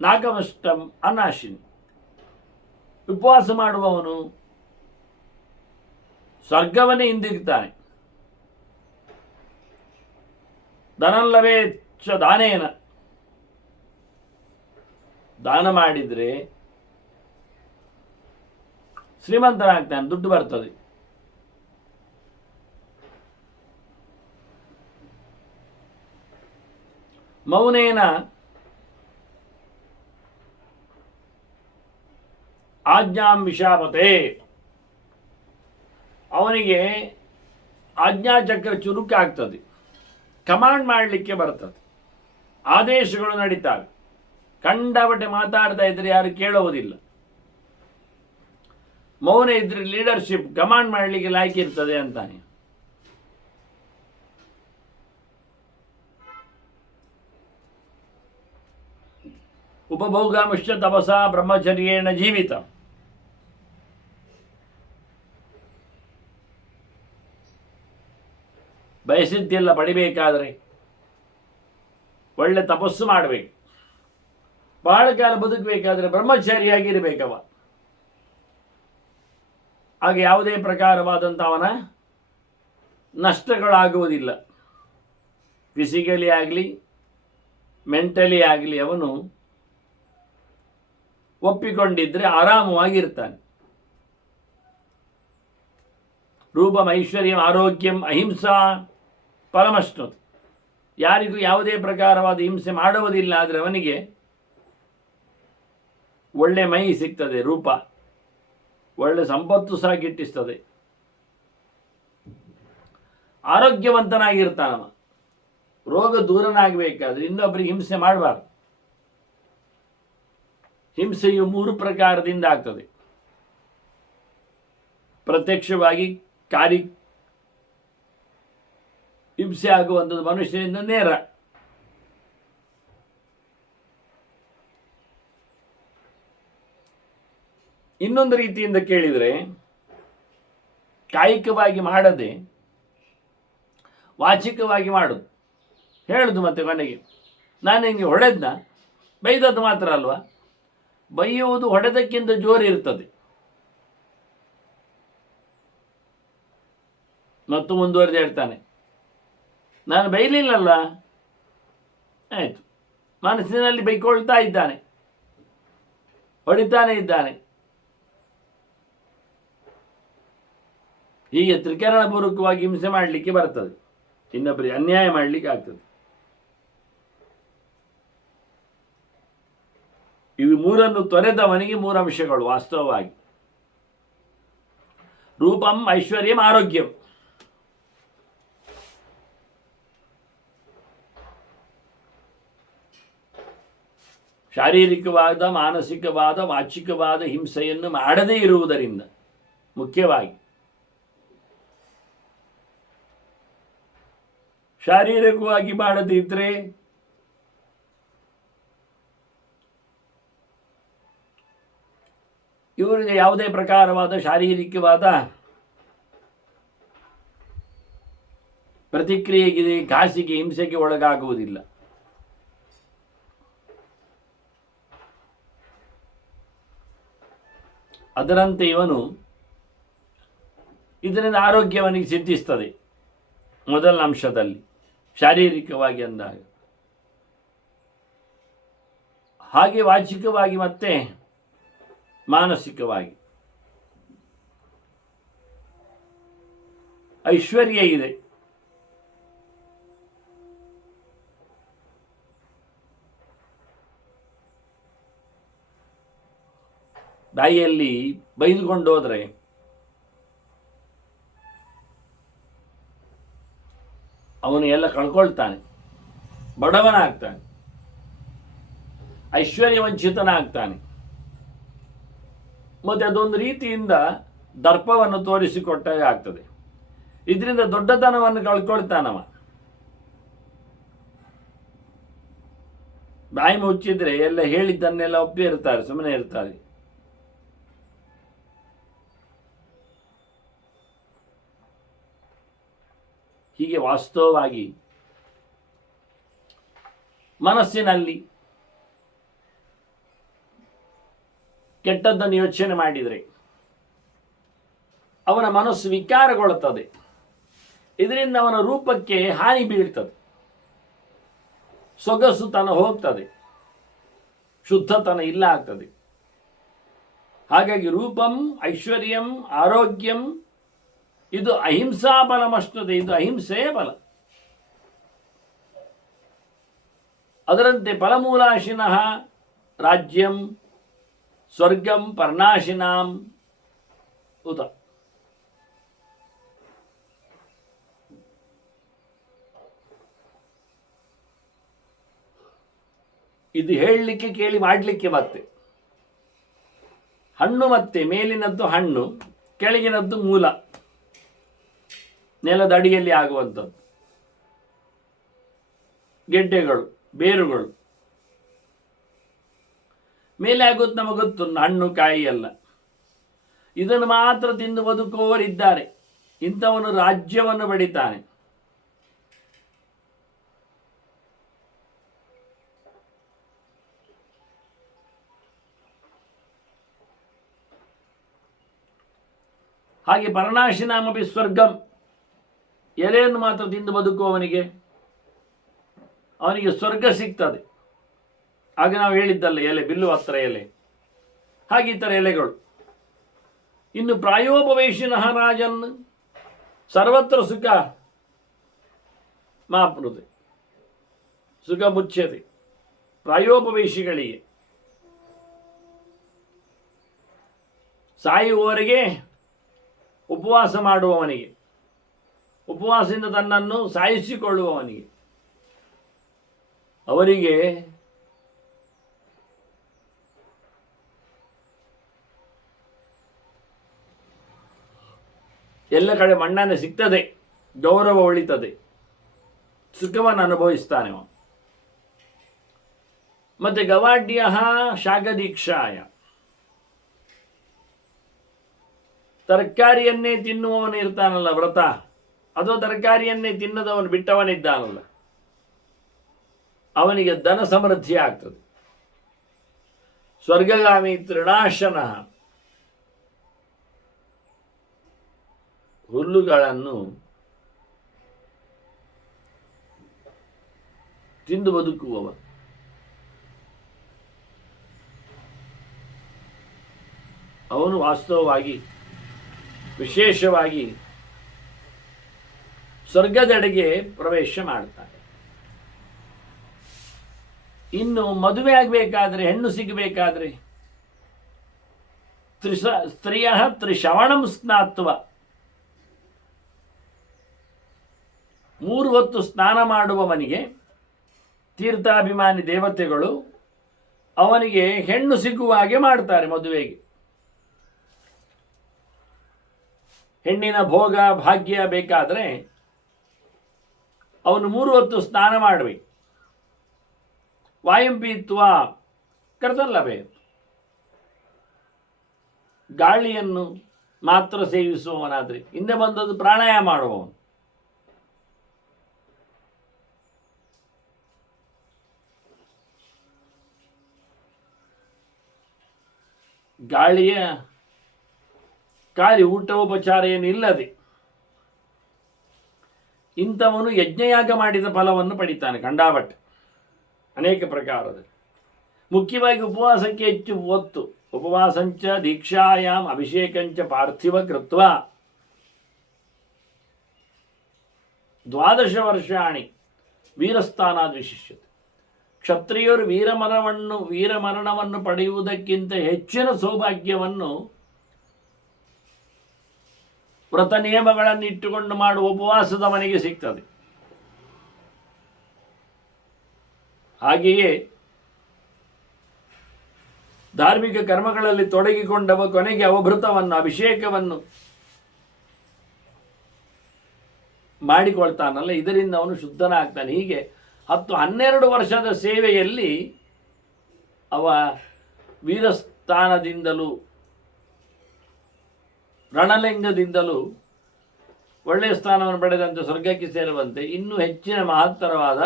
ನಾಗಮಷ್ಟಂ ಅನಾಶಿನಿ, ಉಪವಾಸ ಮಾಡುವವನು ಸ್ವರ್ಗವನ್ನೇ ಹಿಂದಿರುತ್ತಾನೆ. ಧನಲ್ಲವೇ ಚ ದಾನೇನ, ದಾನ ಮಾಡಿದರೆ ಶ್ರೀಮಂತನಾಗ್ತಾನೆ, ದುಡ್ಡು ಬರ್ತದೆ. ಮೌನೇನ ಆಜ್ಞಾಂ ವಿಶಾಪತೆ, ಅವನಿಗೆ ಆಜ್ಞಾಚಕ್ರ ಚುರುಕಾಗ್ತದೆ, ಕಮಾಂಡ್ ಮಾಡಲಿಕ್ಕೆ ಬರ್ತದೆ, ಆದೇಶಗಳು ನಡೀತಾವೆ. ಕಂಡಬಟ್ಟೆ ಮಾತಾಡ್ತಾ ಇದ್ರೆ ಯಾರು ಕೇಳುವುದಿಲ್ಲ. ಮೌನ ಇದ್ರೆ ಲೀಡರ್ಶಿಪ್, ಕಮಾಂಡ್ ಮಾಡಲಿಕ್ಕೆ ಲಾಯ್ಕ್ ಇರ್ತದೆ ಅಂತಾನೆ. ಉಪಭೋಗಾಂಶ ತಪಸ ಬ್ರಹ್ಮಚರ್ಯೇಣ ಜೀವಿತ, ಬಯಸಿದ್ದೆಲ್ಲ ಪಡಿಬೇಕಾದ್ರೆ ಒಳ್ಳೆ ತಪಸ್ಸು ಮಾಡಬೇಕು. ಬಹಳ ಕಾಲ ಬದುಕಬೇಕಾದ್ರೆ ಬ್ರಹ್ಮಚಾರಿಯಾಗಿರಬೇಕವ. ಹಾಗೆ ಯಾವುದೇ ಪ್ರಕಾರವಾದಂಥ ಅವನ ನಷ್ಟಗಳಾಗುವುದಿಲ್ಲ. ಫಿಸಿಕಲಿ ಆಗಲಿ ಮೆಂಟಲಿ ಆಗಲಿ ಅವನು ಒಪ್ಪಿಕೊಂಡಿದ್ರೆ ಆರಾಮವಾಗಿರ್ತಾನೆ. ರೂಪಂ ಐಶ್ವರ್ಯಂ ಆರೋಗ್ಯಂ ಅಹಿಂಸಾ ಪರಮಶ್ನುತ್, ಯಾರಿಗೂ ಯಾವುದೇ ಪ್ರಕಾರವಾದ ಹಿಂಸೆ ಮಾಡುವುದಿಲ್ಲ, ಆದರೆ ಅವನಿಗೆ ಒಳ್ಳೆ ಮೈ ಸಿಗ್ತದೆ, ರೂಪ, ಒಳ್ಳೆ ಸಂಪತ್ತು ಸಹ ಗಿಟ್ಟಿಸ್ತದೆ, ಆರೋಗ್ಯವಂತನಾಗಿರ್ತಾನವ. ರೋಗ ದೂರನಾಗಬೇಕಾದ್ರೆ ಇನ್ನೊಬ್ಬರಿಗೆ ಹಿಂಸೆ ಮಾಡಬಾರ್ದು. ಹಿಂಸೆಯು 3 ಪ್ರಕಾರದಿಂದ ಆಗ್ತದೆ. ಪ್ರತ್ಯಕ್ಷವಾಗಿ ಹಿಂಸೆ ಆಗುವಂಥದ್ದು ಮನುಷ್ಯನಿಂದ ನೇರ. ಇನ್ನೊಂದು ರೀತಿಯಿಂದ ಕೇಳಿದರೆ ಕಾಯಿಕವಾಗಿ ಮಾಡದೆ ವಾಚಿಕವಾಗಿ ಮಾಡುದು, ಹೇಳುದು. ಮತ್ತೆ ಕೊನೆಗೆ ನಾನು ಹಿಂಗೆ ಹೊಡೆದ್ನ, ಬೈದದ್ದು ಮಾತ್ರ ಅಲ್ವಾ, ಬೈಯುವುದು ಹೊಡೆದಕ್ಕಿಂತ ಜೋರಿರ್ತದೆ. ಮತ್ತು ಮುಂದುವರೆದು ಹೇಳ್ತಾನೆ, ನಾನು ಬೈಲಿಲ್ಲಲ್ಲ, ಆಯಿತು, ಮನಸ್ಸಿನಲ್ಲಿ ಬೈಕೊಳ್ತಾ ಇದ್ದಾನೆ, ಹೊಡಿತಾನೆ ಇದ್ದಾನೆ. ಹೀಗೆ ತ್ರಿಕರಣಪೂರ್ವಕವಾಗಿ ಹಿಂಸೆ ಮಾಡಲಿಕ್ಕೆ ಬರ್ತದೆ, ಇನ್ನೊಬ್ಬರಿಗೆ ಅನ್ಯಾಯ ಮಾಡಲಿಕ್ಕೆ ಆಗ್ತದೆ. ಇದು 3 ತೊರೆದವನಿಗೆ 3 ಅಂಶಗಳು ವಾಸ್ತವವಾಗಿ. ರೂಪಂ ಐಶ್ವರ್ಯಂ ಆರೋಗ್ಯಂ. ಶಾರೀರಿಕವಾದ ಮಾನಸಿಕವಾದ ವಾಚಿಕವಾದ ಹಿಂಸೆಯನ್ನು ಮಾಡದೇ ಇರುವುದರಿಂದ, ಮುಖ್ಯವಾಗಿ ಶಾರೀರಿಕವಾಗಿ ಮಾಡದಿದ್ದರೆ ಇವರಿಗೆ ಯಾವುದೇ ಪ್ರಕಾರವಾದ ಶಾರೀರಿಕವಾದ ಪ್ರತಿಕ್ರಿಯೆಗೆ, ಘಾಸಿಗೆ, ಹಿಂಸೆಗೆ ಒಳಗಾಗುವುದಿಲ್ಲ. ಅದರಂತೆ ಇವನು ಇದರಿಂದ ಆರೋಗ್ಯವನಿಗೆ ಸಿದ್ಧಿಸ್ತದೆ ಮೊದಲ ಅಂಶದಲ್ಲಿ, ಶಾರೀರಿಕವಾಗಿ ಅಂದಾಗ. ಹಾಗೆ ವಾಚಿಕವಾಗಿ ಮತ್ತೆ ಮಾನಸಿಕವಾಗಿ ಐಶ್ವರ್ಯ ಇದೆ. ಬಾಯಿಯಲ್ಲಿ ಬೈದುಕೊಂಡು ಹೋದರೆ ಅವನು ಎಲ್ಲ ಕಳ್ಕೊಳ್ತಾನೆ, ಬಡವನಾಗ್ತಾನೆ, ಐಶ್ವರ್ಯವಂಚಿತನಾಗ್ತಾನೆ. ಮತ್ತೆ ಅದೊಂದು ರೀತಿಯಿಂದ ದರ್ಪವನ್ನು ತೋರಿಸಿಕೊಟ್ಟಾಗ ಆಗ್ತದೆ. ಇದರಿಂದ ದೊಡ್ಡತನವನ್ನು ಕಳ್ಕೊಳ್ತಾನವ. ಬಾಯಿ ಮುಚ್ಚಿದ್ರೆ ಎಲ್ಲ ಹೇಳಿದ್ದನ್ನೆಲ್ಲ ಒಪ್ಪಿ ಇರ್ತಾರೆ, ಸುಮ್ಮನೆ ಇರ್ತಾರೆ. ಹೀಗೆ ವಾಸ್ತವವಾಗಿ ಮನಸ್ಸಿನಲ್ಲಿ ಕೆಟ್ಟದ್ದನ್ನು ಯೋಚನೆ ಮಾಡಿದರೆ ಅವನ ಮನಸ್ಸು ವಿಕಾರಗೊಳ್ಳುತ್ತದೆ. ಇದರಿಂದ ಅವನ ರೂಪಕ್ಕೆ ಹಾನಿ ಬೀಳ್ತದೆ, ಸೊಗಸುತನ ಹೋಗ್ತದೆ, ಶುದ್ಧತನ ಇಲ್ಲ ಆಗ್ತದೆ. ಹಾಗಾಗಿ ರೂಪಂ, ಐಶ್ವರ್ಯಂ, ಆರೋಗ್ಯಂ ಇದು ಅಹಿಂಸಾ ಬಲಮಷ್ಟದೆ, ಇದು ಅಹಿಂಸೆಯ ಬಲ. ಅದರಂತೆ ಫಲಮೂಲಾಶಿನಃ ರಾಜ್ಯಂ ಸ್ವರ್ಗಂ ಪರ್ಣಾಶಿನಾಂ ಉತ. ಇದು ಹೇಳಲಿಕ್ಕೆ ಕೇಳಿ ಮಾಡಲಿಕ್ಕೆ ಮತ್ತೆ ಹಣ್ಣು, ಮತ್ತೆ ಮೇಲಿನದ್ದು ಹಣ್ಣು, ಕೆಳಗಿನದ್ದು ಮೂಲ, ನೆಲದ ಅಡಿಯಲ್ಲಿ ಆಗುವಂಥದ್ದು, ಗೆಡ್ಡೆಗಳು, ಬೇರುಗಳು. ಮೇಲೆ ಆಗೋದು ನಮಗೆ ಗೊತ್ತು, ಹಣ್ಣು ಕಾಯಿ ಎಲ್ಲ. ಇದನ್ನು ಮಾತ್ರ ತಿಂದು ಬದುಕುವವರಿದ್ದಾರೆ. ಇಂಥವನು ರಾಜ್ಯವನ್ನು ಪಡಿತಾನೆ. ಹಾಗೆ ಪರ್ಣಾಶಿನಾಮಪಿ ಸ್ವರ್ಗಂ, ಎಲೆಯನ್ನು ಮಾತ್ರ ತಿಂದು ಬದುಕುವವನಿಗೆ ಅವನಿಗೆ ಸ್ವರ್ಗ ಸಿಗ್ತದೆ. ಆಗ ನಾವು ಹೇಳಿದ್ದಲ್ಲ, ಎಲೆ, ಬಿಲ್ಲು ಹತ್ರ ಎಲೆ, ಹಾಗೆ ಈ ಥರ ಎಲೆಗಳು. ಇನ್ನು ಪ್ರಾಯೋಪವೇಶಿನಃ ರಾಜನ್ ಸರ್ವತ್ರ ಸುಖ ಮಾಪ್ನುತೆ, ಸುಖ ಮುಚ್ಯತೆ. ಪ್ರಾಯೋಪವೇಶಿಗಳಿಗೆ ಸಾಯುವವರೆಗೆ ಉಪವಾಸ ಮಾಡುವವನಿಗೆ, ಉಪವಾಸದಿಂದ ತನ್ನನ್ನು ಸಾಯಿಸಿಕೊಳ್ಳುವವನಿಗೆ, ಅವರಿಗೆ ಎಲ್ಲ ಕಡೆ ಮನ್ನಣೆ ಸಿಗ್ತದೆ, ಗೌರವ ಉಳಿತದೆ, ಸುಖವನ್ನು ಅನುಭವಿಸ್ತಾನೆ ಅವನು. ಮತ್ತೆ ಗವಾಢ್ಯ ಶಾಖದೀಕ್ಷಾಯ, ತರಕಾರಿಯನ್ನೇ ತಿನ್ನುವವನು ಇರ್ತಾನಲ್ಲ, ವ್ರತ, ಅಥವಾ ತರಕಾರಿಯನ್ನೇ ತಿನ್ನದವನು ಬಿಟ್ಟವನಿದ್ದಾನಲ್ಲ, ಅವನಿಗೆ ಧನ ಸಮೃದ್ಧಿ ಆಗ್ತದೆ. ಸ್ವರ್ಗಗಾಮಿ ತೃಣಾಶನ, ಹುಲ್ಲುಗಳನ್ನು ತಿಂದು ಬದುಕುವವ. ಅವನು ವಾಸ್ತವವಾಗಿ ವಿಶೇಷವಾಗಿ ಸ್ವರ್ಗದೆಡೆಗೆ ಪ್ರವೇಶ ಮಾಡ್ತಾನೆ. ಇನ್ನು ಮದುವೆ ಆಗಬೇಕಾದ್ರೆ, ಹೆಣ್ಣು ಸಿಗಬೇಕಾದ್ರೆ, ಸ್ತ್ರೀಯ ತ್ರಿಶ್ರವಣಂ ಸ್ನಾತ್ವ, 3 ಹೊತ್ತು ಸ್ನಾನ ಮಾಡುವವನಿಗೆ ತೀರ್ಥಾಭಿಮಾನಿ ದೇವತೆಗಳು ಅವನಿಗೆ ಹೆಣ್ಣು ಸಿಗುವ ಹಾಗೆ ಮಾಡ್ತಾರೆ. ಮದುವೆಗೆ ಹೆಣ್ಣಿನ ಭೋಗ ಭಾಗ್ಯ ಬೇಕಾದರೆ ಅವನು 3 ಹೊತ್ತು ಸ್ನಾನ ಮಾಡಬೇಕು. ವಾಯಂಪೀತ್ವ ಕರ್ತಲ್ಲವೇ, ಗಾಳಿಯನ್ನು ಮಾತ್ರ ಸೇವಿಸುವವನಾದರೆ, ಹಿಂದೆ ಬಂದದ್ದು ಪ್ರಾಣಾಯಾಮ ಮಾಡುವವನು, ಗಾಳಿಯ ಖಾಲಿ ಊಟೋಪಚಾರ ಏನಿಲ್ಲದೆ ಇಂಥವನು ಯಜ್ಞಯಾಗ ಮಾಡಿದ ಫಲವನ್ನು ಪಡಿತಾನೆ ಖಂಡಾಭಟ್ ಅನೇಕ ಪ್ರಕಾರದಲ್ಲಿ. ಮುಖ್ಯವಾಗಿ ಉಪವಾಸಕ್ಕೆ ಹೆಚ್ಚು ಒತ್ತು. ಉಪವಾಸಂಚ ದೀಕ್ಷಾಯಾಮ್ ಅಭಿಷೇಕಂಚ ಪಾರ್ಥಿವ ಕೃತ್ವ 12 ವರ್ಷಾಣಿ ವೀರಸ್ಥಾನಾದ ವಿಶಿಷ್ಯತೆ. ಕ್ಷತ್ರಿಯರು ವೀರಮರಣವನ್ನು ಪಡೆಯುವುದಕ್ಕಿಂತ ಹೆಚ್ಚಿನ ಸೌಭಾಗ್ಯವನ್ನು ವ್ರತ ನಿಯಮಗಳನ್ನು ಇಟ್ಟುಕೊಂಡು ಮಾಡುವ ಉಪವಾಸದ ಮನೆಗೆ ಸಿಗ್ತದೆ. ಹಾಗೆಯೇ ಧಾರ್ಮಿಕ ಕರ್ಮಗಳಲ್ಲಿ ತೊಡಗಿಕೊಂಡವ ಕೊನೆಗೆ ಅವಭೃತವನ್ನು ಅಭಿಷೇಕವನ್ನು ಮಾಡಿಕೊಳ್ತಾನಲ್ಲ, ಇದರಿಂದ ಅವನು ಶುದ್ಧನಾಗ್ತಾನೆ. ಹೀಗೆ 10-12 ವರ್ಷದ ಸೇವೆಯಲ್ಲಿ ಅವ ವೀರಸ್ಥಾನದಿಂದಲೂ ರಣಲಿಂಗದಿಂದಲೂ ಒಳ್ಳೆಯ ಸ್ಥಾನವನ್ನು ಪಡೆದಂತೆ ಸ್ವರ್ಗಕ್ಕೆ ಸೇರುವಂತೆ ಇನ್ನೂ ಹೆಚ್ಚಿನ ಮಹತ್ತರವಾದ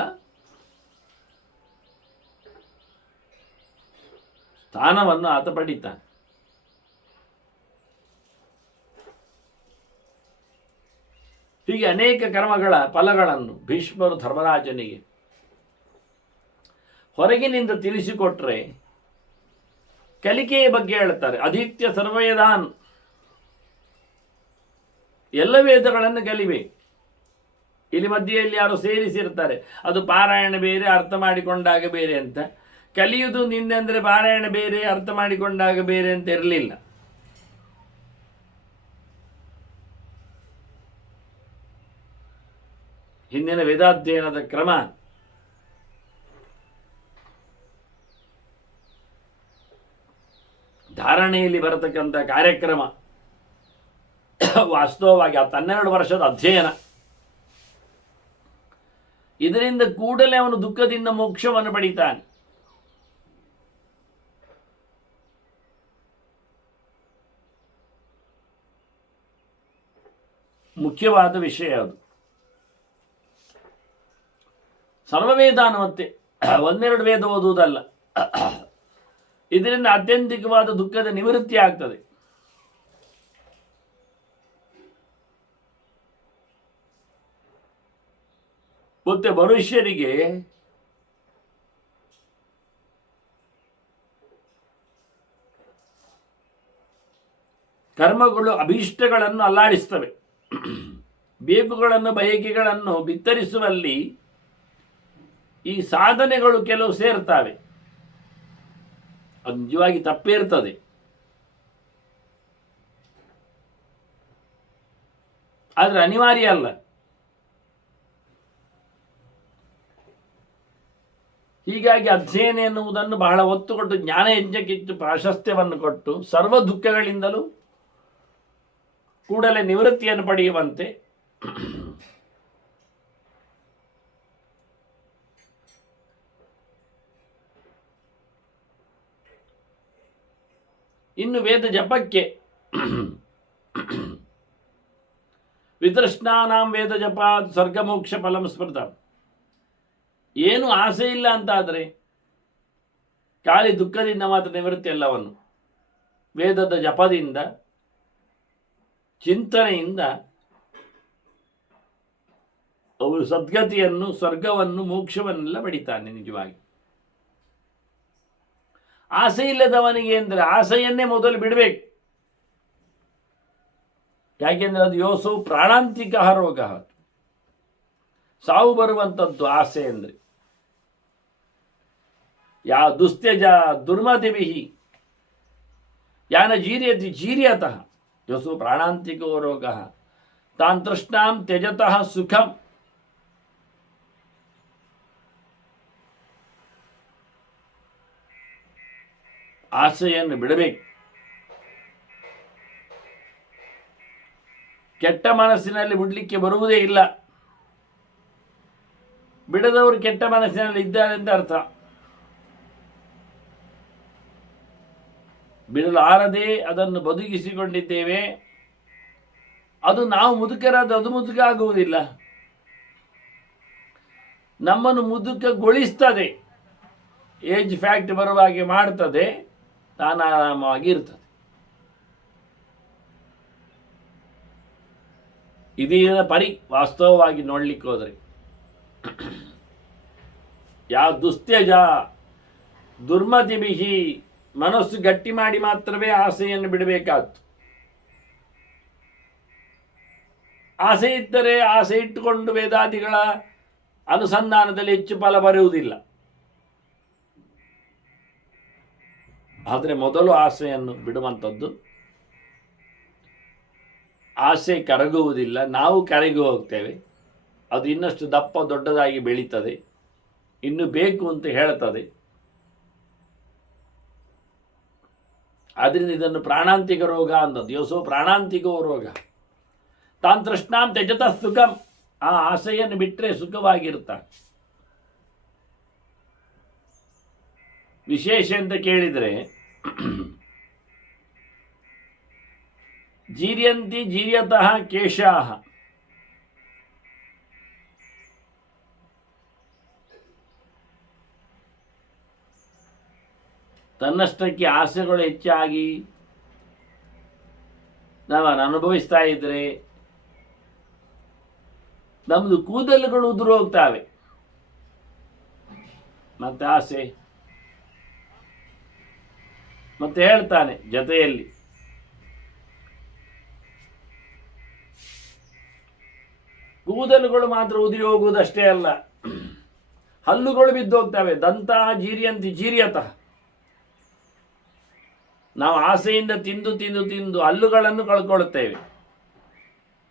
ಸ್ಥಾನವನ್ನು ಆತ ಪಡೀತಾನೆ. ಹೀಗೆ ಅನೇಕ ಕರ್ಮಗಳ ಫಲಗಳನ್ನು ಭೀಷ್ಮರು ಧರ್ಮರಾಜನಿಗೆ ಹೊರಗಿನಿಂದ ತಿಳಿಸಿಕೊಟ್ರೆ ಕಲಿಕೆಯ ಬಗ್ಗೆ ಹೇಳ್ತಾರೆ. ಅಧೀತ್ಯ ಸರ್ವವೇದಾನ್, ಎಲ್ಲ ವೇದಗಳನ್ನು ಕಲಿಬೇಕು. ಇಲ್ಲಿ ಮಧ್ಯೆಯಲ್ಲಿ ಯಾರು ಸೇರಿಸಿರ್ತಾರೆ, ಅದು ಪಾರಾಯಣ ಬೇರೆ ಅರ್ಥ ಮಾಡಿಕೊಂಡಾಗ ಬೇರೆ ಅಂತ. ಕಲಿಯುವುದು ನಿನ್ನೆಂದರೆ ಪಾರಾಯಣ ಬೇರೆ ಅರ್ಥ ಮಾಡಿಕೊಂಡಾಗ ಬೇರೆ ಅಂತ ಇರಲಿಲ್ಲ. ಹಿಂದಿನ ವೇದಾಧ್ಯಯನದ ಕ್ರಮ ಧಾರಣೆಯಲ್ಲಿ ಬರತಕ್ಕಂಥ ಕಾರ್ಯಕ್ರಮ ವಾಸ್ತವವಾಗಿ 12 ವರ್ಷದ ಅಧ್ಯಯನ. ಇದರಿಂದ ಕೂಡಲೇ ಅವನು ದುಃಖದಿಂದ ಮೋಕ್ಷವನ್ನು ಪಡಿತಾನೆ. ಮುಖ್ಯವಾದ ವಿಷಯ ಅದು. ಸರ್ವವೇದಾನ ಮತ್ತೆ 1-2 ವೇದ ಓದುವುದಲ್ಲ. ಇದರಿಂದ ಆತ್ಯಂತಿಕವಾದ ದುಃಖದ ನಿವೃತ್ತಿ ಆಗ್ತದೆ. ಮತ್ತೆ ಮನುಷ್ಯರಿಗೆ ಕರ್ಮಗಳು ಅಭೀಷ್ಟಗಳನ್ನು ಅಲ್ಲಾಡಿಸ್ತವೆ. ಬೇಕುಗಳನ್ನು ಬಯಕೆಗಳನ್ನು ಬಿತ್ತರಿಸುವಲ್ಲಿ ಈ ಸಾಧನೆಗಳು ಕೆಲವು ಸೇರ್ತವೆ. ಅದು ನಿಜವಾಗಿ ತಪ್ಪೇ ಇರ್ತದೆ. ಆದರೆ ಅನಿವಾರ್ಯ ಅಲ್ಲ. ಹೀಗಾಗಿ ಅಧ್ಯಯನ ಎನ್ನುವುದನ್ನು ಬಹಳ ಒತ್ತು ಕೊಟ್ಟು ಜ್ಞಾನ ಯಜ್ಞಕ್ಕಿತ್ತು ಪ್ರಾಶಸ್ತ್ಯವನ್ನು ಕೊಟ್ಟು ಸರ್ವ ದುಃಖಗಳಿಂದಲೂ ಕೂಡಲೇ ನಿವೃತ್ತಿಯನ್ನು ಪಡೆಯುವಂತೆ ಇನ್ನು ವೇದ ಜಪಕ್ಕೆ ವಿತೃಷ್ಣಾನಾಂ ವೇದ ಜಪಾತ್ ಸ್ವರ್ಗಮೋಕ್ಷ ಫಲಂ ಸ್ಮೃತ. ಏನು ಆಸೆ ಇಲ್ಲ ಅಂತಾದರೆ ಖಾಲಿ ದುಃಖದಿಂದ ಮಾತ್ರ ನಿವೃತ್ತಿ ಎಲ್ಲವನ್ನು ವೇದದ ಜಪದಿಂದ ಚಿಂತನೆಯಿಂದ ಅವರು ಸದ್ಗತಿಯನ್ನು ಸ್ವರ್ಗವನ್ನು ಮೋಕ್ಷವನ್ನೆಲ್ಲ ಪಡಿತಾನೆ. ನಿಜವಾಗಿ ಆಸೆ ಇಲ್ಲದವನಿಗೆ ಅಂದರೆ ಆಸೆಯನ್ನೇ ಮೊದಲು ಬಿಡಬೇಕು. ಯಾಕೆಂದರೆ ಅದು ಯೋಸು ಪ್ರಾಣಾಂತಿಕ ರೋಗ, ಸಾವು ಬರುವಂಥದ್ದು ಆಸೆ ಅಂದರೆ. ಯಾ ದುಸ್ತ್ಯಜ ದುರ್ಮತಿಭಿಹಿ ಯಾನ ಜೀರ್ಯತಿ ಜೀರ್ಯತಃ ಯೋಸು ಪ್ರಾಣಾಂತಿಕೋ ರೋಗ ತಾನ್ ತೃಷ್ಣಾಂ ತ್ಯಜತಃ ಸುಖಂ. ಆಸೆಯನ್ನು ಬಿಡಬೇಕು. ಕೆಟ್ಟ ಮನಸ್ಸಿನಲ್ಲಿ ಬಿಡಲಿಕ್ಕೆ ಬರುವುದೇ ಇಲ್ಲ. ಬಿಡದವರು ಕೆಟ್ಟ ಮನಸ್ಸಿನಲ್ಲಿ ಇದ್ದಾರೆ ಅಂತ ಅರ್ಥ. ಬಿಡಲಾರದೆ ಅದನ್ನು ಬದುಕಿಸಿಕೊಂಡಿದ್ದೇವೆ. ಅದು ನಾವು ಮುದುಕರಾದ ಅದು ಮುದುಕ ಆಗುವುದಿಲ್ಲ, ನಮ್ಮನ್ನು ಮುದುಕಗೊಳಿಸ್ತದೆ. ಏಜ್ ಫ್ಯಾಕ್ಟ್ ಬರುವಾಗೆ ಮಾಡ್ತದೆ, ತಾನಾರಾಮವಾಗಿ ಇರ್ತದೆ. ಇದೀನ ಪರಿ ವಾಸ್ತವವಾಗಿ ನೋಡ್ಲಿಕ್ಕೆ ಹೋದರೆ ಯಾವ ದುಸ್ತ್ಯಜ ದುರ್ಮತಿ ಬಿಹಿ, ಮನಸ್ಸು ಗಟ್ಟಿ ಮಾಡಿ ಮಾತ್ರವೇ ಆಸೆಯನ್ನು ಬಿಡಬೇಕಾದ್ದು. ಆಸೆ ಇದ್ದರೆ ಆಸೆ ಇಟ್ಟುಕೊಂಡು ವೇದಾದಿಗಳ ಅನುಸಂಧಾನದಲ್ಲಿ ಹೆಚ್ಚು ಫಲ ಬರುವುದಿಲ್ಲ. ಆದರೆ ಮೊದಲು ಆಸೆಯನ್ನು ಬಿಡುವಂಥದ್ದು. ಆಸೆ ಕರಗುವುದಿಲ್ಲ, ನಾವು ಕರಗಿ ಹೋಗ್ತೇವೆ. ಅದು ಇನ್ನಷ್ಟು ದಪ್ಪ ದೊಡ್ಡದಾಗಿ ಬೆಳೀತದೆ, ಇನ್ನು ಬೇಕು ಅಂತ ಹೇಳ್ತದೆ. ಆದ್ದರಿಂದ ಇದನ್ನು ಪ್ರಾಣಾಂತಿಕ ರೋಗ ಅಂದದ್ದು. ಯೋಸೋ ಪ್ರಾಣಾಂತಿಕೋ ರೋಗ ತಾನ್ ತೃಷ್ಣಾಂ ತ್ಯಜತ ಸುಖಂ. ಆ ಆಸೆಯನ್ನು ಬಿಟ್ಟರೆ ಸುಖವಾಗಿರ್ತಾನೆ. ವಿಶೇಷ ಅಂತ ಕೇಳಿದರೆ ಜೀರ್ಯಂತಿ ಜೀರ್ಯತಃ ಕೇಶಾಹ. ತನ್ನಷ್ಟಕ್ಕೆ ಆಸೆಗಳು ಹೆಚ್ಚಾಗಿ ನಾವು ಅನುಭವಿಸ್ತಾ ಇದ್ರೆ ನಮ್ಮದು ಕೂದಲುಗಳು ಉದುರು ಹೋಗ್ತಾವೆ. ಮತ್ತೆ ಆಸೆ ಮತ್ತೆ ಹೇಳ್ತಾನೆ ಜೊತೆಯಲ್ಲಿ, ಕೂದಲುಗಳು ಮಾತ್ರ ಉದುರಿ ಹೋಗುವುದಷ್ಟೇ ಅಲ್ಲ, ಹಲ್ಲುಗಳು ಬಿದ್ದು ಹೋಗ್ತವೆ. ದಂತ ಜೀರ್ಯಂತಿ ಜೀರ್ಯತಃ. ನಾವು ಆಸೆಯಿಂದ ತಿಂದು ತಿಂದು ತಿಂದು ಹಲ್ಲುಗಳನ್ನು ಕಳ್ಕೊಳ್ತೇವೆ.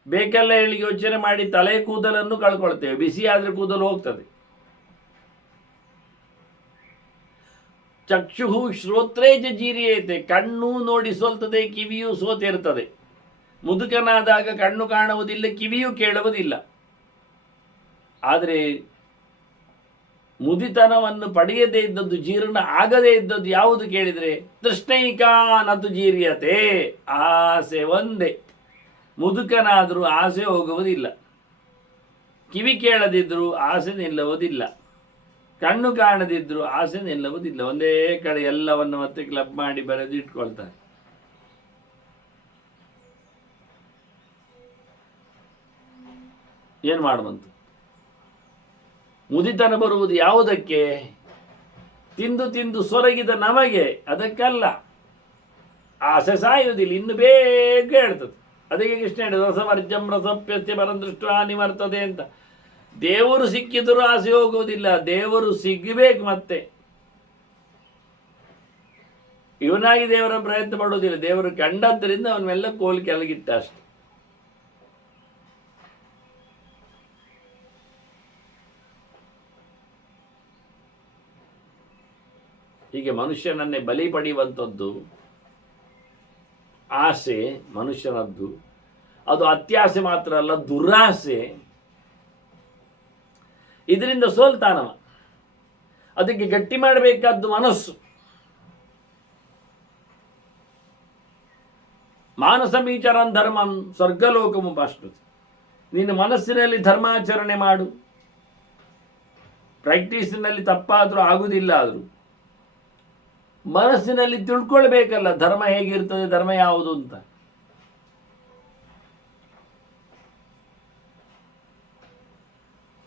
ಬೇಕೆಲ್ಲ ಹೇಳಿ ಯೋಚನೆ ಮಾಡಿ ತಲೆ ಕೂದಲನ್ನು ಕಳ್ಕೊಳ್ತೇವೆ. ಬಿಸಿ ಆದರೆ ಕೂದಲು ಹೋಗ್ತದೆ. ಚಕ್ಷುಹು ಶ್ರೋತ್ರೇಜ ಜೀರಿಯೇತೆ. ಕಣ್ಣು ನೋಡಿ ಸೋಲ್ತದೆ, ಕಿವಿಯೂ ಸೋತಿರ್ತದೆ. ಮುದುಕನಾದಾಗ ಕಣ್ಣು ಕಾಣುವುದಿಲ್ಲ, ಕಿವಿಯೂ ಕೇಳುವುದಿಲ್ಲ. ಆದರೆ ಮುದಿತನವನ್ನು ಪಡೆಯದೇ ಇದ್ದದ್ದು, ಜೀರ್ಣ ಆಗದೇ ಇದ್ದದ್ದು ಯಾವುದು ಕೇಳಿದರೆ ತೃಷ್ಣೈಕಾ ನತು ಜೀರ್ಯತೆ. ಆಸೆ ಒಂದೇ. ಮುದುಕನಾದರೂ ಆಸೆ ಹೋಗುವುದಿಲ್ಲ, ಕಿವಿ ಕೇಳದಿದ್ದರೂ ಆಸೆ ನಿಲ್ಲುವುದಿಲ್ಲ, ಕಣ್ಣು ಕಾಣದಿದ್ದರೂ ಆಸೆ ನಿಲ್ಲುವುದಿಲ್ಲ. ಒಂದೇ ಕಡೆ ಎಲ್ಲವನ್ನು ಮತ್ತೆ ಕ್ಲಬ್ ಮಾಡಿ ಬರೆದು ಇಟ್ಕೊಳ್ತಾರೆ. ಏನು ಮಾಡುವಂತ? ಮುದಿತನ ಬರುವುದು ಯಾವುದಕ್ಕೆ? ತಿಂದು ತಿಂದು ಸೊರಗಿದ ನಮಗೆ, ಅದಕ್ಕಲ್ಲ. ಆಸೆ ಸಾಯುವುದಿಲ್ಲ, ಇನ್ನು ಬೇಗ ಹೇಳ್ತದೆ. ಅದಕ್ಕೆ ಕೃಷ್ಣ ಹೇಳಿದ ರಸವರ್ಜಂ ರಸಪ್ಯಸ್ಯ ಪರದೃಷ್ಟ ನಿವರ್ತದೆ ಅಂತ. ದೇವರು ಸಿಕ್ಕಿದರೂ ಆಸೆ ಹೋಗುವುದಿಲ್ಲ, ದೇವರು ಸಿಗಬೇಕು. ಮತ್ತೆ ಇವನಾಗಿ ದೇವರ ಪ್ರಯತ್ನ ಪಡುವುದಿಲ್ಲ, ದೇವರು ಕಂಡದ್ದರಿಂದ ಅವನ್ನೆಲ್ಲ ಕೋಲ್ ಕೆಳಗಿಟ್ಟ ಅಷ್ಟೆ. ಹೀಗೆ ಮನುಷ್ಯನನ್ನೇ ಬಲಿ ಪಡೆಯುವಂಥದ್ದು ಆಸೆ ಮನುಷ್ಯನದ್ದು. ಅದು ಅತ್ಯಾಸೆ ಮಾತ್ರ ಅಲ್ಲ, ದುರಾಸೆ. ಇದರಿಂದ ಸೋಲ್ತಾನವ. ಅದಕ್ಕೆ ಗಟ್ಟಿ ಮಾಡಬೇಕಾದ್ದು ಮನಸ್ಸು. ಮಾನಸಮೀಚರನ್ ಧರ್ಮಂ ಸ್ವರ್ಗಲೋಕಮು ಪಾಶ್ನುತಿ. ನೀನು ಮನಸ್ಸಿನಲ್ಲಿ ಧರ್ಮಾಚರಣೆ ಮಾಡು. ಪ್ರಾಕ್ಟೀಸಿನಲ್ಲಿ ತಪ್ಪಾದರೂ ಆಗುವುದಿಲ್ಲ. ಆದರೂ ಮನಸ್ಸಿನಲ್ಲಿ ತಿಳ್ಕೊಳ್ಬೇಕಲ್ಲ ಧರ್ಮ ಹೇಗಿರ್ತದೆ, ಧರ್ಮ ಯಾವುದು ಅಂತ.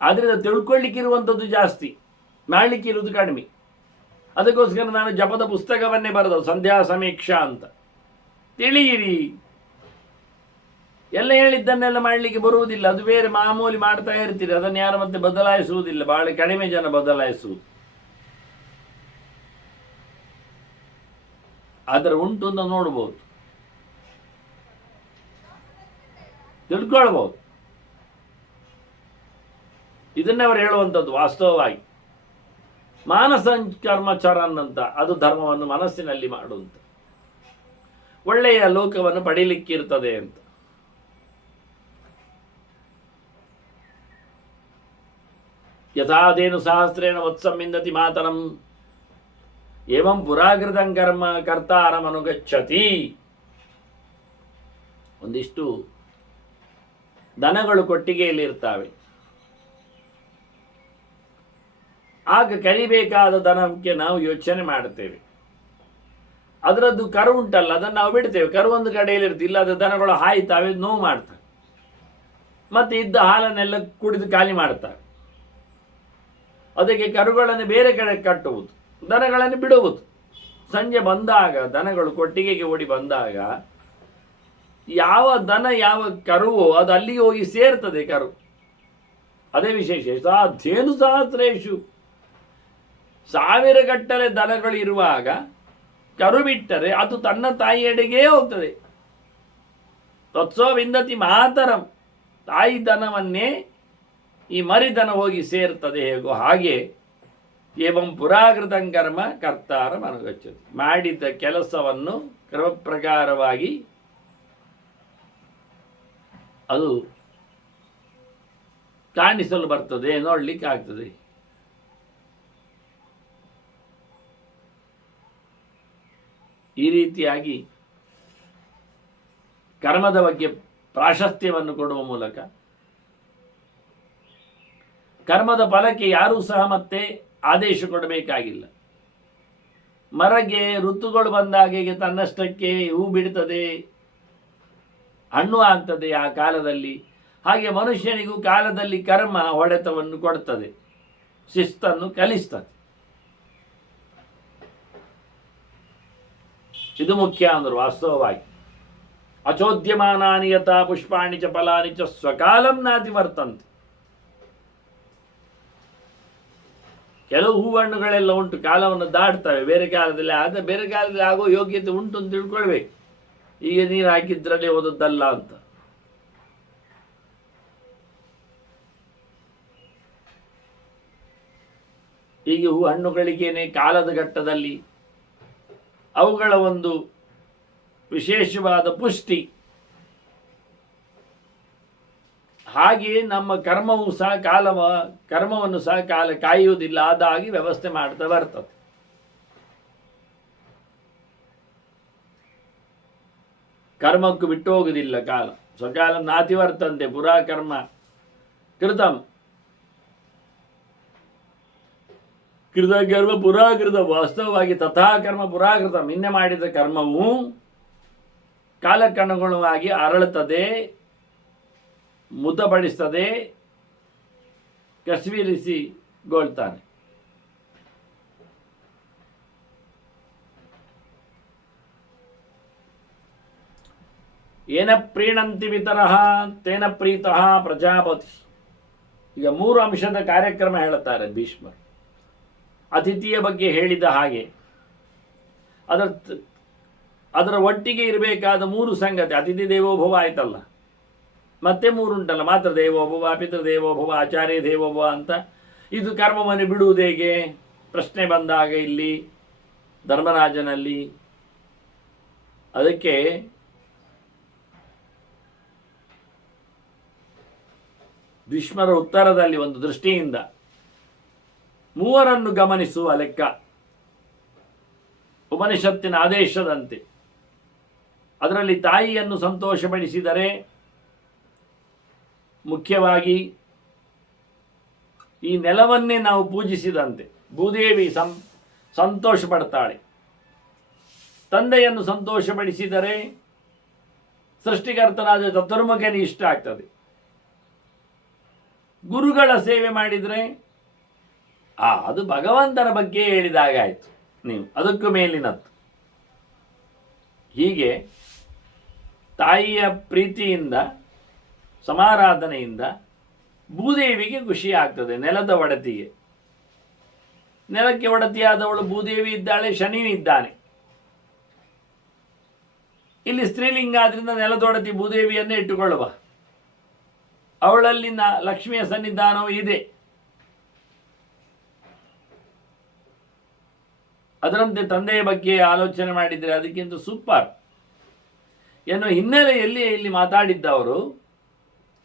ಆದ್ದರಿಂದ ತಿಳ್ಕೊಳ್ಳಿಕ್ಕಿರುವಂಥದ್ದು ಜಾಸ್ತಿ, ಮಾಡಲಿಕ್ಕಿರುವುದು ಕಡಿಮೆ. ಅದಕ್ಕೋಸ್ಕರ ನಾನು ಜಪದ ಪುಸ್ತಕವನ್ನೇ ಬರೆದ ಸಂಧ್ಯಾ ಸಮೀಕ್ಷಾ ಅಂತ. ತಿಳಿಯಿರಿ. ಎಲ್ಲ ಹೇಳಿದ್ದನ್ನೆಲ್ಲ ಮಾಡಲಿಕ್ಕೆ ಬರುವುದಿಲ್ಲ, ಅದು ಬೇರೆ ಮಾಮೂಲಿ ಮಾಡ್ತಾ ಇರ್ತೀರಿ. ಅದನ್ನು ಯಾರು ಮತ್ತೆ ಬದಲಾಯಿಸುವುದಿಲ್ಲ, ಬಹಳ ಕಡಿಮೆ ಜನ ಬದಲಾಯಿಸುವುದು. ಆದರೆ ಉಂಟು ಅಂತ ನೋಡ್ಬೋದು, ತಿಳ್ಕೊಳ್ಬೋದು. ಇದನ್ನೇ ಅವರು ಹೇಳುವಂಥದ್ದು ವಾಸ್ತವವಾಗಿ. ಮಾನಸ ಕರ್ಮಚರನ್ ಅಂತ, ಅದು ಧರ್ಮವನ್ನು ಮನಸ್ಸಿನಲ್ಲಿ ಮಾಡುವಂಥ ಒಳ್ಳೆಯ ಲೋಕವನ್ನು ಪಡೀಲಿಕ್ಕಿರ್ತದೆ ಅಂತ. ಯಥಾದೇನು ಸಹಸ್ರೇಣ ವತ್ಸಮಿಂದತಿ ಮಾತರಂ ಏವಂ ಪುರಾಕೃತಂ ಕರ್ಮ ಕರ್ತಾರಮನುಗಚ್ಚತಿ. ಒಂದಿಷ್ಟು ದನಗಳು ಕೊಟ್ಟಿಗೆಯಲ್ಲಿರ್ತಾವೆ. ಆಗ ಕರಿಬೇಕಾದ ದನಕ್ಕೆ ನಾವು ಯೋಚನೆ ಮಾಡುತ್ತೇವೆ. ಅದರದ್ದು ಕರು ಉಂಟಲ್ಲ, ಅದನ್ನು ನಾವು ಬಿಡ್ತೇವೆ. ಕರು ಒಂದು ಕಡೆಯಲ್ಲಿ ಇರ್ತದೆ, ಇಲ್ಲದ ದನಗಳು ಹಾಯ್ತಾವೆ, ನೋವು ಮಾಡ್ತವೆ. ಮತ್ತು ಇದ್ದ ಹಾಲನ್ನೆಲ್ಲ ಕುಡಿದು ಖಾಲಿ ಮಾಡ್ತಾರೆ. ಅದಕ್ಕೆ ಕರುಗಳನ್ನು ಬೇರೆ ಕಡೆ ಕಟ್ಟುವುದು, ದನಗಳನ್ನು ಬಿಡುವುದು. ಸಂಜೆ ಬಂದಾಗ ದನಗಳು ಕೊಟ್ಟಿಗೆಗೆ ಓಡಿ ಬಂದಾಗ ಯಾವ ದನ ಯಾವ ಕರುವೋ ಅದು ಅಲ್ಲಿಗೆ ಹೋಗಿ ಸೇರ್ತದೆ ಕರು. ಅದೇ ವಿಶೇಷ. ಧೇನು ಸಹಸ್ರೇಶು, 1000 ಗಟ್ಟಲೆ ದನಗಳು ಇರುವಾಗ ಕರು ಬಿಟ್ಟರೆ ಅದು ತನ್ನ ತಾಯಿಯೆಡೆಗೇ ಹೋಗ್ತದೆ. ತತ್ಸೋ ವಿಂದತಿ ಮಾತರಂ, ತಾಯಿ ದನವನ್ನೇ ಈ ಮರಿದನ ಹೋಗಿ ಸೇರ್ತದೆ. ಹೇಗೋ ಹಾಗೆ ಏವಂ ಪುರಾಕೃತಂ ಕರ್ಮ ಕರ್ತಾರ ಮನುಗಚ್ಚದು, ಮಾಡಿದ್ದ ಕೆಲಸವನ್ನು ಕ್ರಮ ಪ್ರಕಾರವಾಗಿ ಅದು ಕಾಣಿಸಲು ಬರ್ತದೆ, ನೋಡ್ಲಿಕ್ಕೆ ಆಗ್ತದೆ. ಈ ರೀತಿಯಾಗಿ ಕರ್ಮದ ಬಗ್ಗೆ ಪ್ರಾಶಸ್ತ್ಯವನ್ನು ಕೊಡುವ ಮೂಲಕ ಕರ್ಮದ ಫಲಕ್ಕೆ ಯಾರೂ ಸಹ ಮತ್ತೆ ಆದೇಶ ಕೊಡಬೇಕಾಗಿಲ್ಲ. ಮರಗೆ ಋತುಗಳು ಬಂದಾಗೆ ತನ್ನಷ್ಟಕ್ಕೆ ಹೂ ಬಿಡ್ತದೆ, ಹಣ್ಣು ಆಗ್ತದೆ ಆ ಕಾಲದಲ್ಲಿ. ಹಾಗೆ ಮನುಷ್ಯನಿಗೂ ಕಾಲದಲ್ಲಿ ಕರ್ಮ ಹೊಡೆತವನ್ನು ಕೊಡ್ತದೆ, ಶಿಸ್ತನ್ನು ಕಲಿಸ್ತದೆ. ಇದು ಮುಖ್ಯ ಅಂದರು ವಾಸ್ತವವಾಗಿ. ಅಚೋದ್ಯಮಾನಾನಿ ಯಥಾ ಪುಷ್ಪಾಣಿ ಚ ಫಲಾನಿ ಚ ಸ್ವಕಾಲಂ ನಾತಿ ವರ್ತಂತೆ. ಕೆಲವು ಹೂವಣ್ಣುಗಳೆಲ್ಲ ಉಂಟು, ಕಾಲವನ್ನು ದಾಟ್ತವೆ, ಬೇರೆ ಕಾಲದಲ್ಲಿ ಆಗೋ ಯೋಗ್ಯತೆ ಉಂಟು ಅಂತ ತಿಳ್ಕೊಳ್ಬೇಕು. ಈಗ ನೀರು ಹಾಕಿದ್ರಲ್ಲಿ ಓದದ್ದಲ್ಲ ಅಂತ. ಈಗ ಹೂ ಹಣ್ಣುಗಳಿಗೇನೆ ಕಾಲದ ಘಟ್ಟದಲ್ಲಿ ಅವುಗಳ ಒಂದು ವಿಶೇಷವಾದ ಪುಷ್ಟಿ. ಹಾಗೆಯೇ ನಮ್ಮ ಕರ್ಮವೂ ಸಹ ಕರ್ಮವನ್ನು ಸಹ ಕಾಲ ಕಾಯುವುದಿಲ್ಲ, ಆದಾಗಿ ವ್ಯವಸ್ಥೆ ಮಾಡ್ತಾ ಬರ್ತದೆ. ಕರ್ಮಕ್ಕೂ ಬಿಟ್ಟು ಹೋಗುವುದಿಲ್ಲ ಕಾಲ. ಸ್ವಕಾಲ ನಾತಿ ವರ್ತಂತೆ ಪುರಾ ಕರ್ಮ ಕೃತಂ ಕೃತಕರ್ಮ ಪುರಾಕೃತ. ವಾಸ್ತವವಾಗಿ ತಥಾ ಕರ್ಮ ಪುರಾಕೃತ, ನಿನ್ನೆ ಮಾಡಿದ ಕರ್ಮವು ಕಾಲಕ್ಕನುಗುಣವಾಗಿ ಅರಳುತ್ತದೆ, ಮುತಪಡಿಸ್ತದೆ, ಕಸ್ವಿರಿಸಿಗೊಳ್ತಾನೆ. ಏನ ಪ್ರೀಣಂತಿ ವಿತರಃ ತೇನ ಪ್ರೀತಃ ಪ್ರಜಾಪತಿ. ಈಗ 3 ಅಂಶದ ಕಾರ್ಯಕ್ರಮ ಹೇಳುತ್ತಾರೆ ಭೀಷ್ಮರು. ಅತಿಥಿಯ ಬಗ್ಗೆ ಹೇಳಿದ ಹಾಗೆ ಅದರ ಒಟ್ಟಿಗೆ ಇರಬೇಕಾದ 3 ಸಂಗತಿ. ಅತಿಥಿ ದೇವೋಭವ ಆಯ್ತಲ್ಲ, ಮತ್ತೆ 3 ಉಂಟಲ್ಲ, ಮಾತ್ರ ದೇವೋಭವ, ಪಿತೃದೇವೋಭವ, ಆಚಾರ್ಯ ದೇವೋಭವ ಅಂತ. ಇದು ಕರ್ಮವನ್ನು ಬಿಡುವುದು ಹೇಗೆ ಪ್ರಶ್ನೆ ಬಂದಾಗ ಇಲ್ಲಿ ಧರ್ಮರಾಜನಲ್ಲಿ. ಅದಕ್ಕೆ ಭೀಷ್ಮರ ಉತ್ತರದಲ್ಲಿ ಒಂದು ದೃಷ್ಟಿಯಿಂದ 3 ಗಮನಿಸುವ ಲೆಕ್ಕ, ಉಪನಿಷತ್ತಿನ ಆದೇಶದಂತೆ. ಅದರಲ್ಲಿ ತಾಯಿಯನ್ನು ಸಂತೋಷಪಡಿಸಿದರೆ ಮುಖ್ಯವಾಗಿ ಈ ನೆಲವನ್ನೇ ನಾವು ಪೂಜಿಸಿದಂತೆ ಭೂದೇವಿ ಸಂತೋಷ ಪಡ್ತಾಳೆ. ತಂದೆಯನ್ನು ಸಂತೋಷಪಡಿಸಿದರೆ ಸೃಷ್ಟಿಕರ್ತನಾದ ಚತುರ್ಮುಖನೇ ಇಷ್ಟ ಆಗ್ತದೆ. ಗುರುಗಳ ಸೇವೆ ಮಾಡಿದರೆ ಅದು ಭಗವಂತನ ಬಗ್ಗೆ ಹೇಳಿದಾಗಾಯಿತು, ನೀವು ಅದಕ್ಕೂ ಮೇಲಿನದ್ದು. ಹೀಗೆ ತಾಯಿಯ ಪ್ರೀತಿಯಿಂದ ಸಮಾರಾಧನೆಯಿಂದ ಭೂದೇವಿಗೆ ಖುಷಿ ಆಗ್ತದೆ. ನೆಲದ ಒಡತಿಗೆ, ನೆಲಕ್ಕೆ ಒಡತಿಯಾದವಳು ಭೂದೇವಿ ಇದ್ದಾಳೆ, ಶನಿ ಇದ್ದಾನೆ. ಇಲ್ಲಿ ಸ್ತ್ರೀಲಿಂಗ ಆದ್ರಿಂದ ನೆಲದೊಡತಿ ಭೂದೇವಿಯನ್ನೇ ಇಟ್ಟುಕೊಳ್ಳುವ. ಅವಳಲ್ಲಿನ ಲಕ್ಷ್ಮಿಯ ಸನ್ನಿಧಾನವೂ ಇದೆ. ಅದರಂತೆ ತಂದೆಯ ಬಗ್ಗೆ ಆಲೋಚನೆ ಮಾಡಿದರೆ ಅದಕ್ಕಿಂತ ಸೂಪರ್ ಎನ್ನುವ ಹಿನ್ನೆಲೆಯಲ್ಲಿ ಇಲ್ಲಿ ಮಾತಾಡಿದ್ದವರು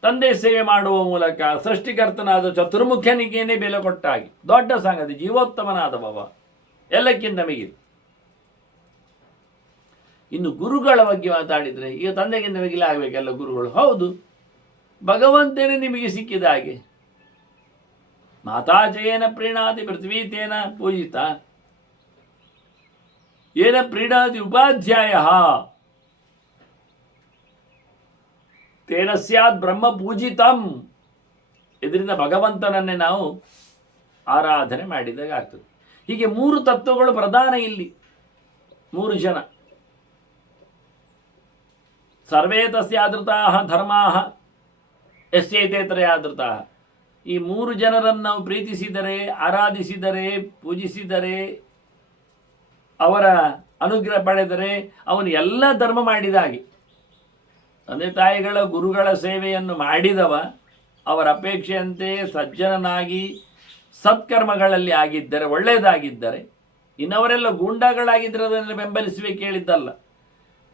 ತಂದೆ ಸೇವೆ ಮಾಡುವ ಮೂಲಕ ಸೃಷ್ಟಿಕರ್ತನಾದ ಚತುರ್ಮುಖನಿಗೇನೆ ಬೆಲೆ ಕೊಟ್ಟಾಗಿ. ದೊಡ್ಡ ಸಂಗತಿ, ಜೀವೋತ್ತಮನಾದವ ಎಲ್ಲಕ್ಕಿಂತ ಮಿಗಿಲು. ಇನ್ನು ಗುರುಗಳ ಬಗ್ಗೆ ಮಾತಾಡಿದರೆ ಈಗ ತಂದೆಗಿಂತ ಮಿಗಿಲಾಗಬೇಕೆಲ್ಲ ಗುರುಗಳು. ಹೌದು, ಭಗವಂತನೇ ನಿಮಗೆ ಸಿಕ್ಕಿದ ಹಾಗೆ. ಮಾತಾಚೇನ ಪ್ರೀಣಾತಿ ಪೃಥ್ವೀ ತೇನ ಪೂಜಿತ, ಏನ ಪ್ರೀಣಾತಿ ಉಪಾಧ್ಯಾಯ. ತೇನ ಸ್ಯಾತ್ ಬ್ರಹ್ಮ ಪೂಜಿತಂ. ಇದರಿಂದ ಭಗವಂತನನ್ನೇ ನಾವು ಆರಾಧನೆ ಮಾಡಿದಾಗ ಆಗ್ತದೆ. ಹೀಗೆ 3 ತತ್ವಗಳು ಪ್ರಧಾನ ಇಲ್ಲಿ. 3 ಜನ. ಸರ್ವೇ ತಸ್ಯಾದೃತಾಃ ಧರ್ಮಾಃ ಯಸ್ಯೈತೆ ತ್ರಯಾದೃತಾಃ. ಈ 3 ಜನರನ್ನು ನಾವು ಪ್ರೀತಿಸಿದರೆ, ಆರಾಧಿಸಿದರೆ, ಪೂಜಿಸಿದರೆ, ಅವರ ಅನುಗ್ರಹ ಪಡೆದರೆ ಅವನು ಎಲ್ಲ ಧರ್ಮ ಮಾಡಿದ ಹಾಗೆ. ತಂದೆ ತಾಯಿಗಳ ಗುರುಗಳ ಸೇವೆಯನ್ನು ಮಾಡಿದವ ಅವರ ಅಪೇಕ್ಷೆಯಂತೆ ಸಜ್ಜನನಾಗಿ ಸತ್ಕರ್ಮಗಳಲ್ಲಿ ಆಗಿದ್ದರೆ, ಒಳ್ಳೆಯದಾಗಿದ್ದರೆ, ಇನ್ನವರೆಲ್ಲ ಗೂಂಡಾಗಳಾಗಿದ್ದರೆ ಅದನ್ನು ಬೆಂಬಲಿಸಬೇಕು ಹೇಳಿದ್ದಲ್ಲ,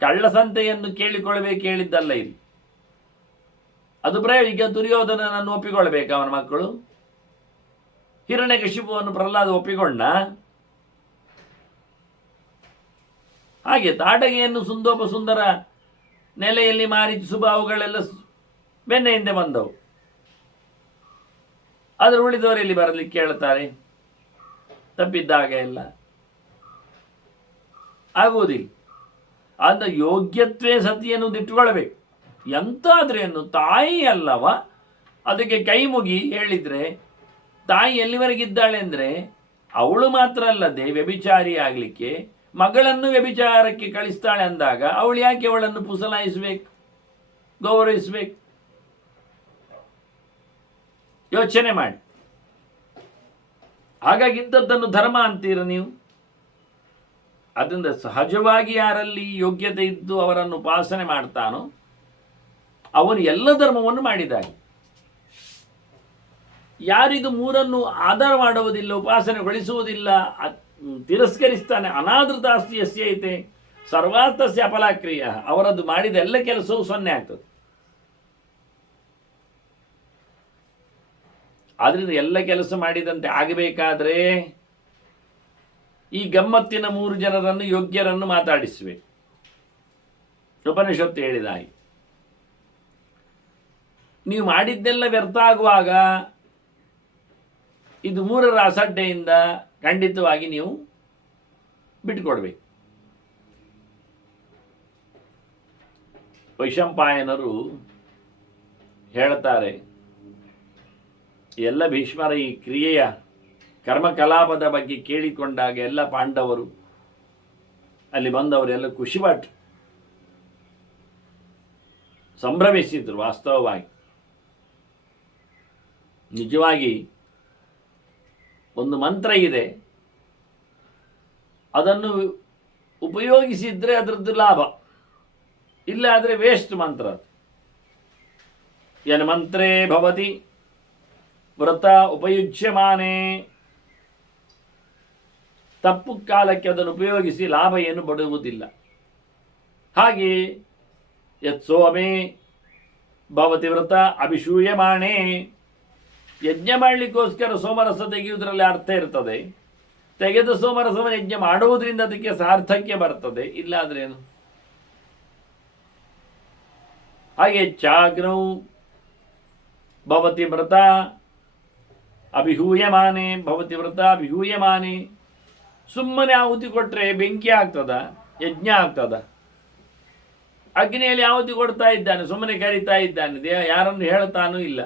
ಕಳ್ಳಸಂತೆಯನ್ನು ಕೇಳಿಕೊಳ್ಳಬೇಕು ಹೇಳಿದ್ದಲ್ಲ. ಇಲ್ಲಿ ಅದು ಈಗ ದುರ್ಯೋಧನನನ್ನು ಒಪ್ಪಿಕೊಳ್ಬೇಕು ಅವನ ಮಕ್ಕಳು. ಹಿರಣ್ಯಕಶಿಪುವನ್ನು ಪ್ರಹ್ಲಾದ ಒಪ್ಪಿಕೊಂಡ. ಹಾಗೆ ತಾಟಗೆಯನ್ನು ಸುಂದರ ನೆಲೆಯಲ್ಲಿ ಮಾರಿ ಸುಬಾವುಗಳೆಲ್ಲ ಬೆನ್ನ ಹಿಂದೆ ಬಂದವು. ಆದರೆ ಉಳಿದವರಲ್ಲಿ ಬರಲಿಕ್ಕೆ ಕೇಳ್ತಾರೆ, ತಪ್ಪಿದ್ದಾಗ ಎಲ್ಲ ಆಗುವುದಿಲ್ಲ. ಆದ ಯೋಗ್ಯತ್ವೇ ಸತಿಯನ್ನು ಇಟ್ಟುಕೊಳ್ಬೇಕು. ಎಂತಾದ್ರೇನು ತಾಯಿ ಅಲ್ಲವ, ಅದಕ್ಕೆ ಕೈ ಮುಗಿ ಹೇಳಿದರೆ ತಾಯಿ ಎಲ್ಲಿವರೆಗಿದ್ದಾಳೆ ಅಂದರೆ ಅವಳು ಮಾತ್ರ ಅಲ್ಲದೆ ವ್ಯಭಿಚಾರಿ ಆಗಲಿಕ್ಕೆ ಮಗಳನ್ನು ವ್ಯಭಿಚಾರಕ್ಕೆ ಕಳಿಸ್ತಾಳೆ ಅಂದಾಗ ಅವಳು ಯಾಕೆ ಅವಳನ್ನು ಪುಸಲಾಯಿಸಬೇಕು, ಗೌರವಿಸಬೇಕು? ಯೋಚನೆ ಮಾಡಿ. ಹಾಗಾಗಿ ಇಂಥದ್ದನ್ನು ಧರ್ಮ ಅಂತೀರ ನೀವು. ಅದರಿಂದ ಸಹಜವಾಗಿ ಯಾರಲ್ಲಿ ಯೋಗ್ಯತೆ ಇದ್ದು ಅವರನ್ನು ಉಪಾಸನೆ ಮಾಡ್ತಾನೋ ಅವನು ಎಲ್ಲ ಧರ್ಮವನ್ನು ಮಾಡಿದ್ದಾನೆ. ಯಾರಿದು 3 ಆಧಾರ ಮಾಡುವುದಿಲ್ಲ, ಉಪಾಸನೆಗೊಳಿಸುವುದಿಲ್ಲ, ತಿರಸ್ಕರಿಸ್ತಾನೆ, ಅನಾದೃತಾಸ್ತಿ ಯಸ್ಯ ಐತೆ ಸರ್ವಾರ್ಥಸ್ಯ ಅಫಲಾಕ್ರಿಯ, ಅವರದ್ದು ಮಾಡಿದ ಎಲ್ಲ ಕೆಲಸವೂ 0 ಆಗ್ತದೆ. ಆದ್ರಿಂದ ಎಲ್ಲ ಕೆಲಸ ಮಾಡಿದಂತೆ ಆಗಬೇಕಾದ್ರೆ ಈ ಗಮ್ಮತ್ತಿನ 3 ಜನರನ್ನು ಯೋಗ್ಯರನ್ನು ಮಾತಾಡಿಸಬೇಕು. ಉಪನಿಷತ್ತು ಹೇಳಿದ ಹಾಗೆ ನೀವು ಮಾಡಿದ್ದೆಲ್ಲ ವ್ಯರ್ಥ ಆಗುವಾಗ ಇದು 3ರ ಅಸಡ್ಡೆಯಿಂದ ಖಂಡಿತವಾಗಿ ನೀವು ಬಿಟ್ಟುಕೊಡ್ಬೇಕು. ವೈಶಂಪಾಯನರು ಹೇಳ್ತಾರೆ, ಎಲ್ಲ ಭೀಷ್ಮರ ಈ ಕ್ರಿಯೆಯ ಕರ್ಮಕಲಾಪದ ಬಗ್ಗೆ ಕೇಳಿಕೊಂಡಾಗ ಎಲ್ಲ ಪಾಂಡವರು ಅಲ್ಲಿ ಬಂದವರೆಲ್ಲ ಖುಷಿಪಟ್ಟು ಸಂಭ್ರಮಿಸಿದ್ರು. ವಾಸ್ತವವಾಗಿ ನಿಜವಾಗಿ ಒಂದು ಮಂತ್ರ ಇದೆ, ಅದನ್ನು ಉಪಯೋಗಿಸಿದ್ರೆ ಅದರದ್ದು ಲಾಭ, ಇಲ್ಲ ಆದರೆ ವೇಸ್ಟ್ ಮಂತ್ರ. ಯನ್ ಮಂತ್ರೇ ಭವತಿ ವ್ರತ ಉಪಯುಜ್ಯಮಾನೆ. ತಪ್ಪು ಕಾಲಕ್ಕೆ ಅದನ್ನು ಉಪಯೋಗಿಸಿ ಲಾಭ ಏನು ಪಡುವುದಿಲ್ಲ. ಹಾಗೆ ಯತ್ ಸೋಮೇ ಭವತಿ ವ್ರತ ಅಭಿಷೂಯಮಾಣೆ. ಯಜ್ಞ ಮಾಡಲಿಕ್ಕೋಸ್ಕರ ಸೋಮರಸ ತೆಗೆಯುವುದರಲ್ಲಿ ಅರ್ಥ ಇರ್ತದೆ. ತೆಗೆದ ಸೋಮರಸವನ್ನು ಯಜ್ಞ ಮಾಡುವುದರಿಂದ ಅದಕ್ಕೆ ಸಾರ್ಥಕ್ಯ ಬರ್ತದೆ, ಇಲ್ಲ ಆದರೆ ಏನು. ಹಾಗೆ ಚಾಗ್ನೌ ಭವತಿ ವ್ರತ ಅಭಿಹೂಯಮಾನೆ, ಭವತಿ ವ್ರತ ಅಭಿಹೂಯಮಾನೆ. ಸುಮ್ಮನೆ ಆಹುತಿ ಕೊಟ್ಟರೆ ಬೆಂಕಿ ಆಗ್ತದ, ಯಜ್ಞ ಆಗ್ತದ? ಅಗ್ನಿಯಲ್ಲಿ ಆಹುತಿ ಕೊಡ್ತಾ ಇದ್ದಾನೆ, ಸುಮ್ಮನೆ ಕರೀತಾ ಇದ್ದಾನೆ, ಯಾರನ್ನು ಹೇಳ್ತಾನೂ ಇಲ್ಲ.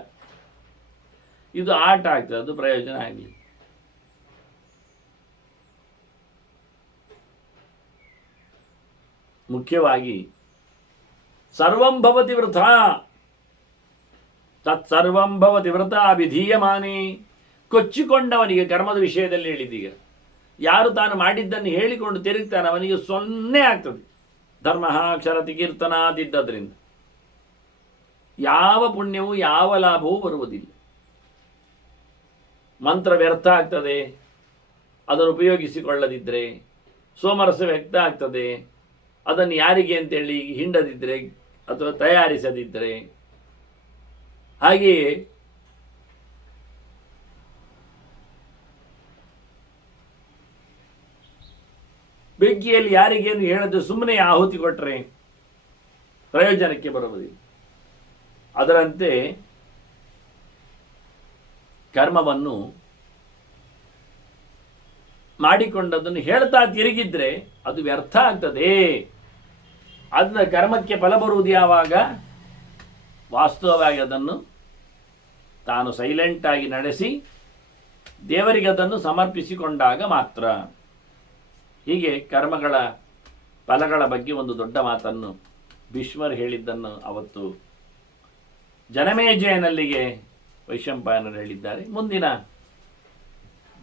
ಇದು ಆಟ ಆಗ್ತದೆ, ಅದು ಪ್ರಯೋಜನ ಆಗಲಿ. ಮುಖ್ಯವಾಗಿ ಸರ್ವಂ ಭವತಿ ವೃಥ, ತತ್ಸರ್ವಂ ಭವತಿ ವ್ರತ ಅಭಿಧೀಯಮಾನೆ. ಕೊಚ್ಚಿಕೊಂಡವನಿಗೆ ಕರ್ಮದ ವಿಷಯದಲ್ಲಿ ಹೇಳಿದೀಗ, ಯಾರು ತಾನು ಮಾಡಿದ್ದನ್ನು ಹೇಳಿಕೊಂಡು ತಿರುಗ್ತಾನೆ ಅವನಿಗೆ 0 ಆಗ್ತದೆ. ಧರ್ಮ ಕ್ಷರತಿ ಕೀರ್ತನಾದಿದ್ದರಿಂದ ಯಾವ ಪುಣ್ಯವೂ ಯಾವ ಲಾಭವೂ ಬರುವುದಿಲ್ಲ. ಮಂತ್ರ ವ್ಯರ್ಥ ಆಗ್ತದೆ ಅದನ್ನು ಉಪಯೋಗಿಸಿಕೊಳ್ಳದಿದ್ದರೆ, ಸೋಮರಸ ವ್ಯಕ್ತ ಆಗ್ತದೆ ಅದನ್ನು ಯಾರಿಗೆ ಅಂತೇಳಿ ಹಿಂಡದಿದ್ದರೆ ಅಥವಾ ತಯಾರಿಸದಿದ್ದರೆ. ಹಾಗೆಯೇ ಬೆಂಕಿಯಲ್ಲಿ ಯಾರಿಗೇನು ಹೇಳದೆ ಸುಮ್ಮನೆ ಆಹುತಿ ಕೊಟ್ಟರೆ ಪ್ರಯೋಜನಕ್ಕೆ ಬರುವುದಿಲ್ಲ. ಅದರಂತೆ ಕರ್ಮವನ್ನು ಮಾಡಿಕೊಂಡದನ್ನು ಹೇಳ್ತಾ ತಿರುಗಿದ್ರೆ ಅದು ವ್ಯರ್ಥ ಆಗ್ತದೆ. ಅದನ್ನ ಕರ್ಮಕ್ಕೆ ಫಲ ಬರುವುದು ಯಾವಾಗ? ವಾಸ್ತವವಾಗಿ ಅದನ್ನು ತಾನು ಸೈಲೆಂಟಾಗಿ ನಡೆಸಿ ದೇವರಿಗೆ ಅದನ್ನು ಸಮರ್ಪಿಸಿಕೊಂಡಾಗ ಮಾತ್ರ. ಹೀಗೆ ಕರ್ಮಗಳ ಫಲಗಳ ಬಗ್ಗೆ ಒಂದು ದೊಡ್ಡ ಮಾತನ್ನು ಭೀಷ್ಮರು ಹೇಳಿದ್ದನ್ನು ಅವತ್ತು ಜನಮೇಜಯನಲ್ಲಿಗೆ ವೈಶಂಪಾಯನರು ಹೇಳಿದ್ದಾರೆ. ಮುಂದಿನ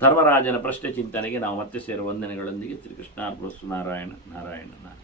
ಧರ್ಮರಾಜನ ಪ್ರಶ್ನೆ ಚಿಂತನೆಗೆ ನಾವು ಮತ್ತೆ ಸೇರುವ ವಂದನೆಗಳೊಂದಿಗೆ ಶ್ರೀಕೃಷ್ಣಾರ್ಪಣಮಸ್ತು. ನಾರಾಯಣ ನಾರಾಯಣ ನಾರಾಯಣ.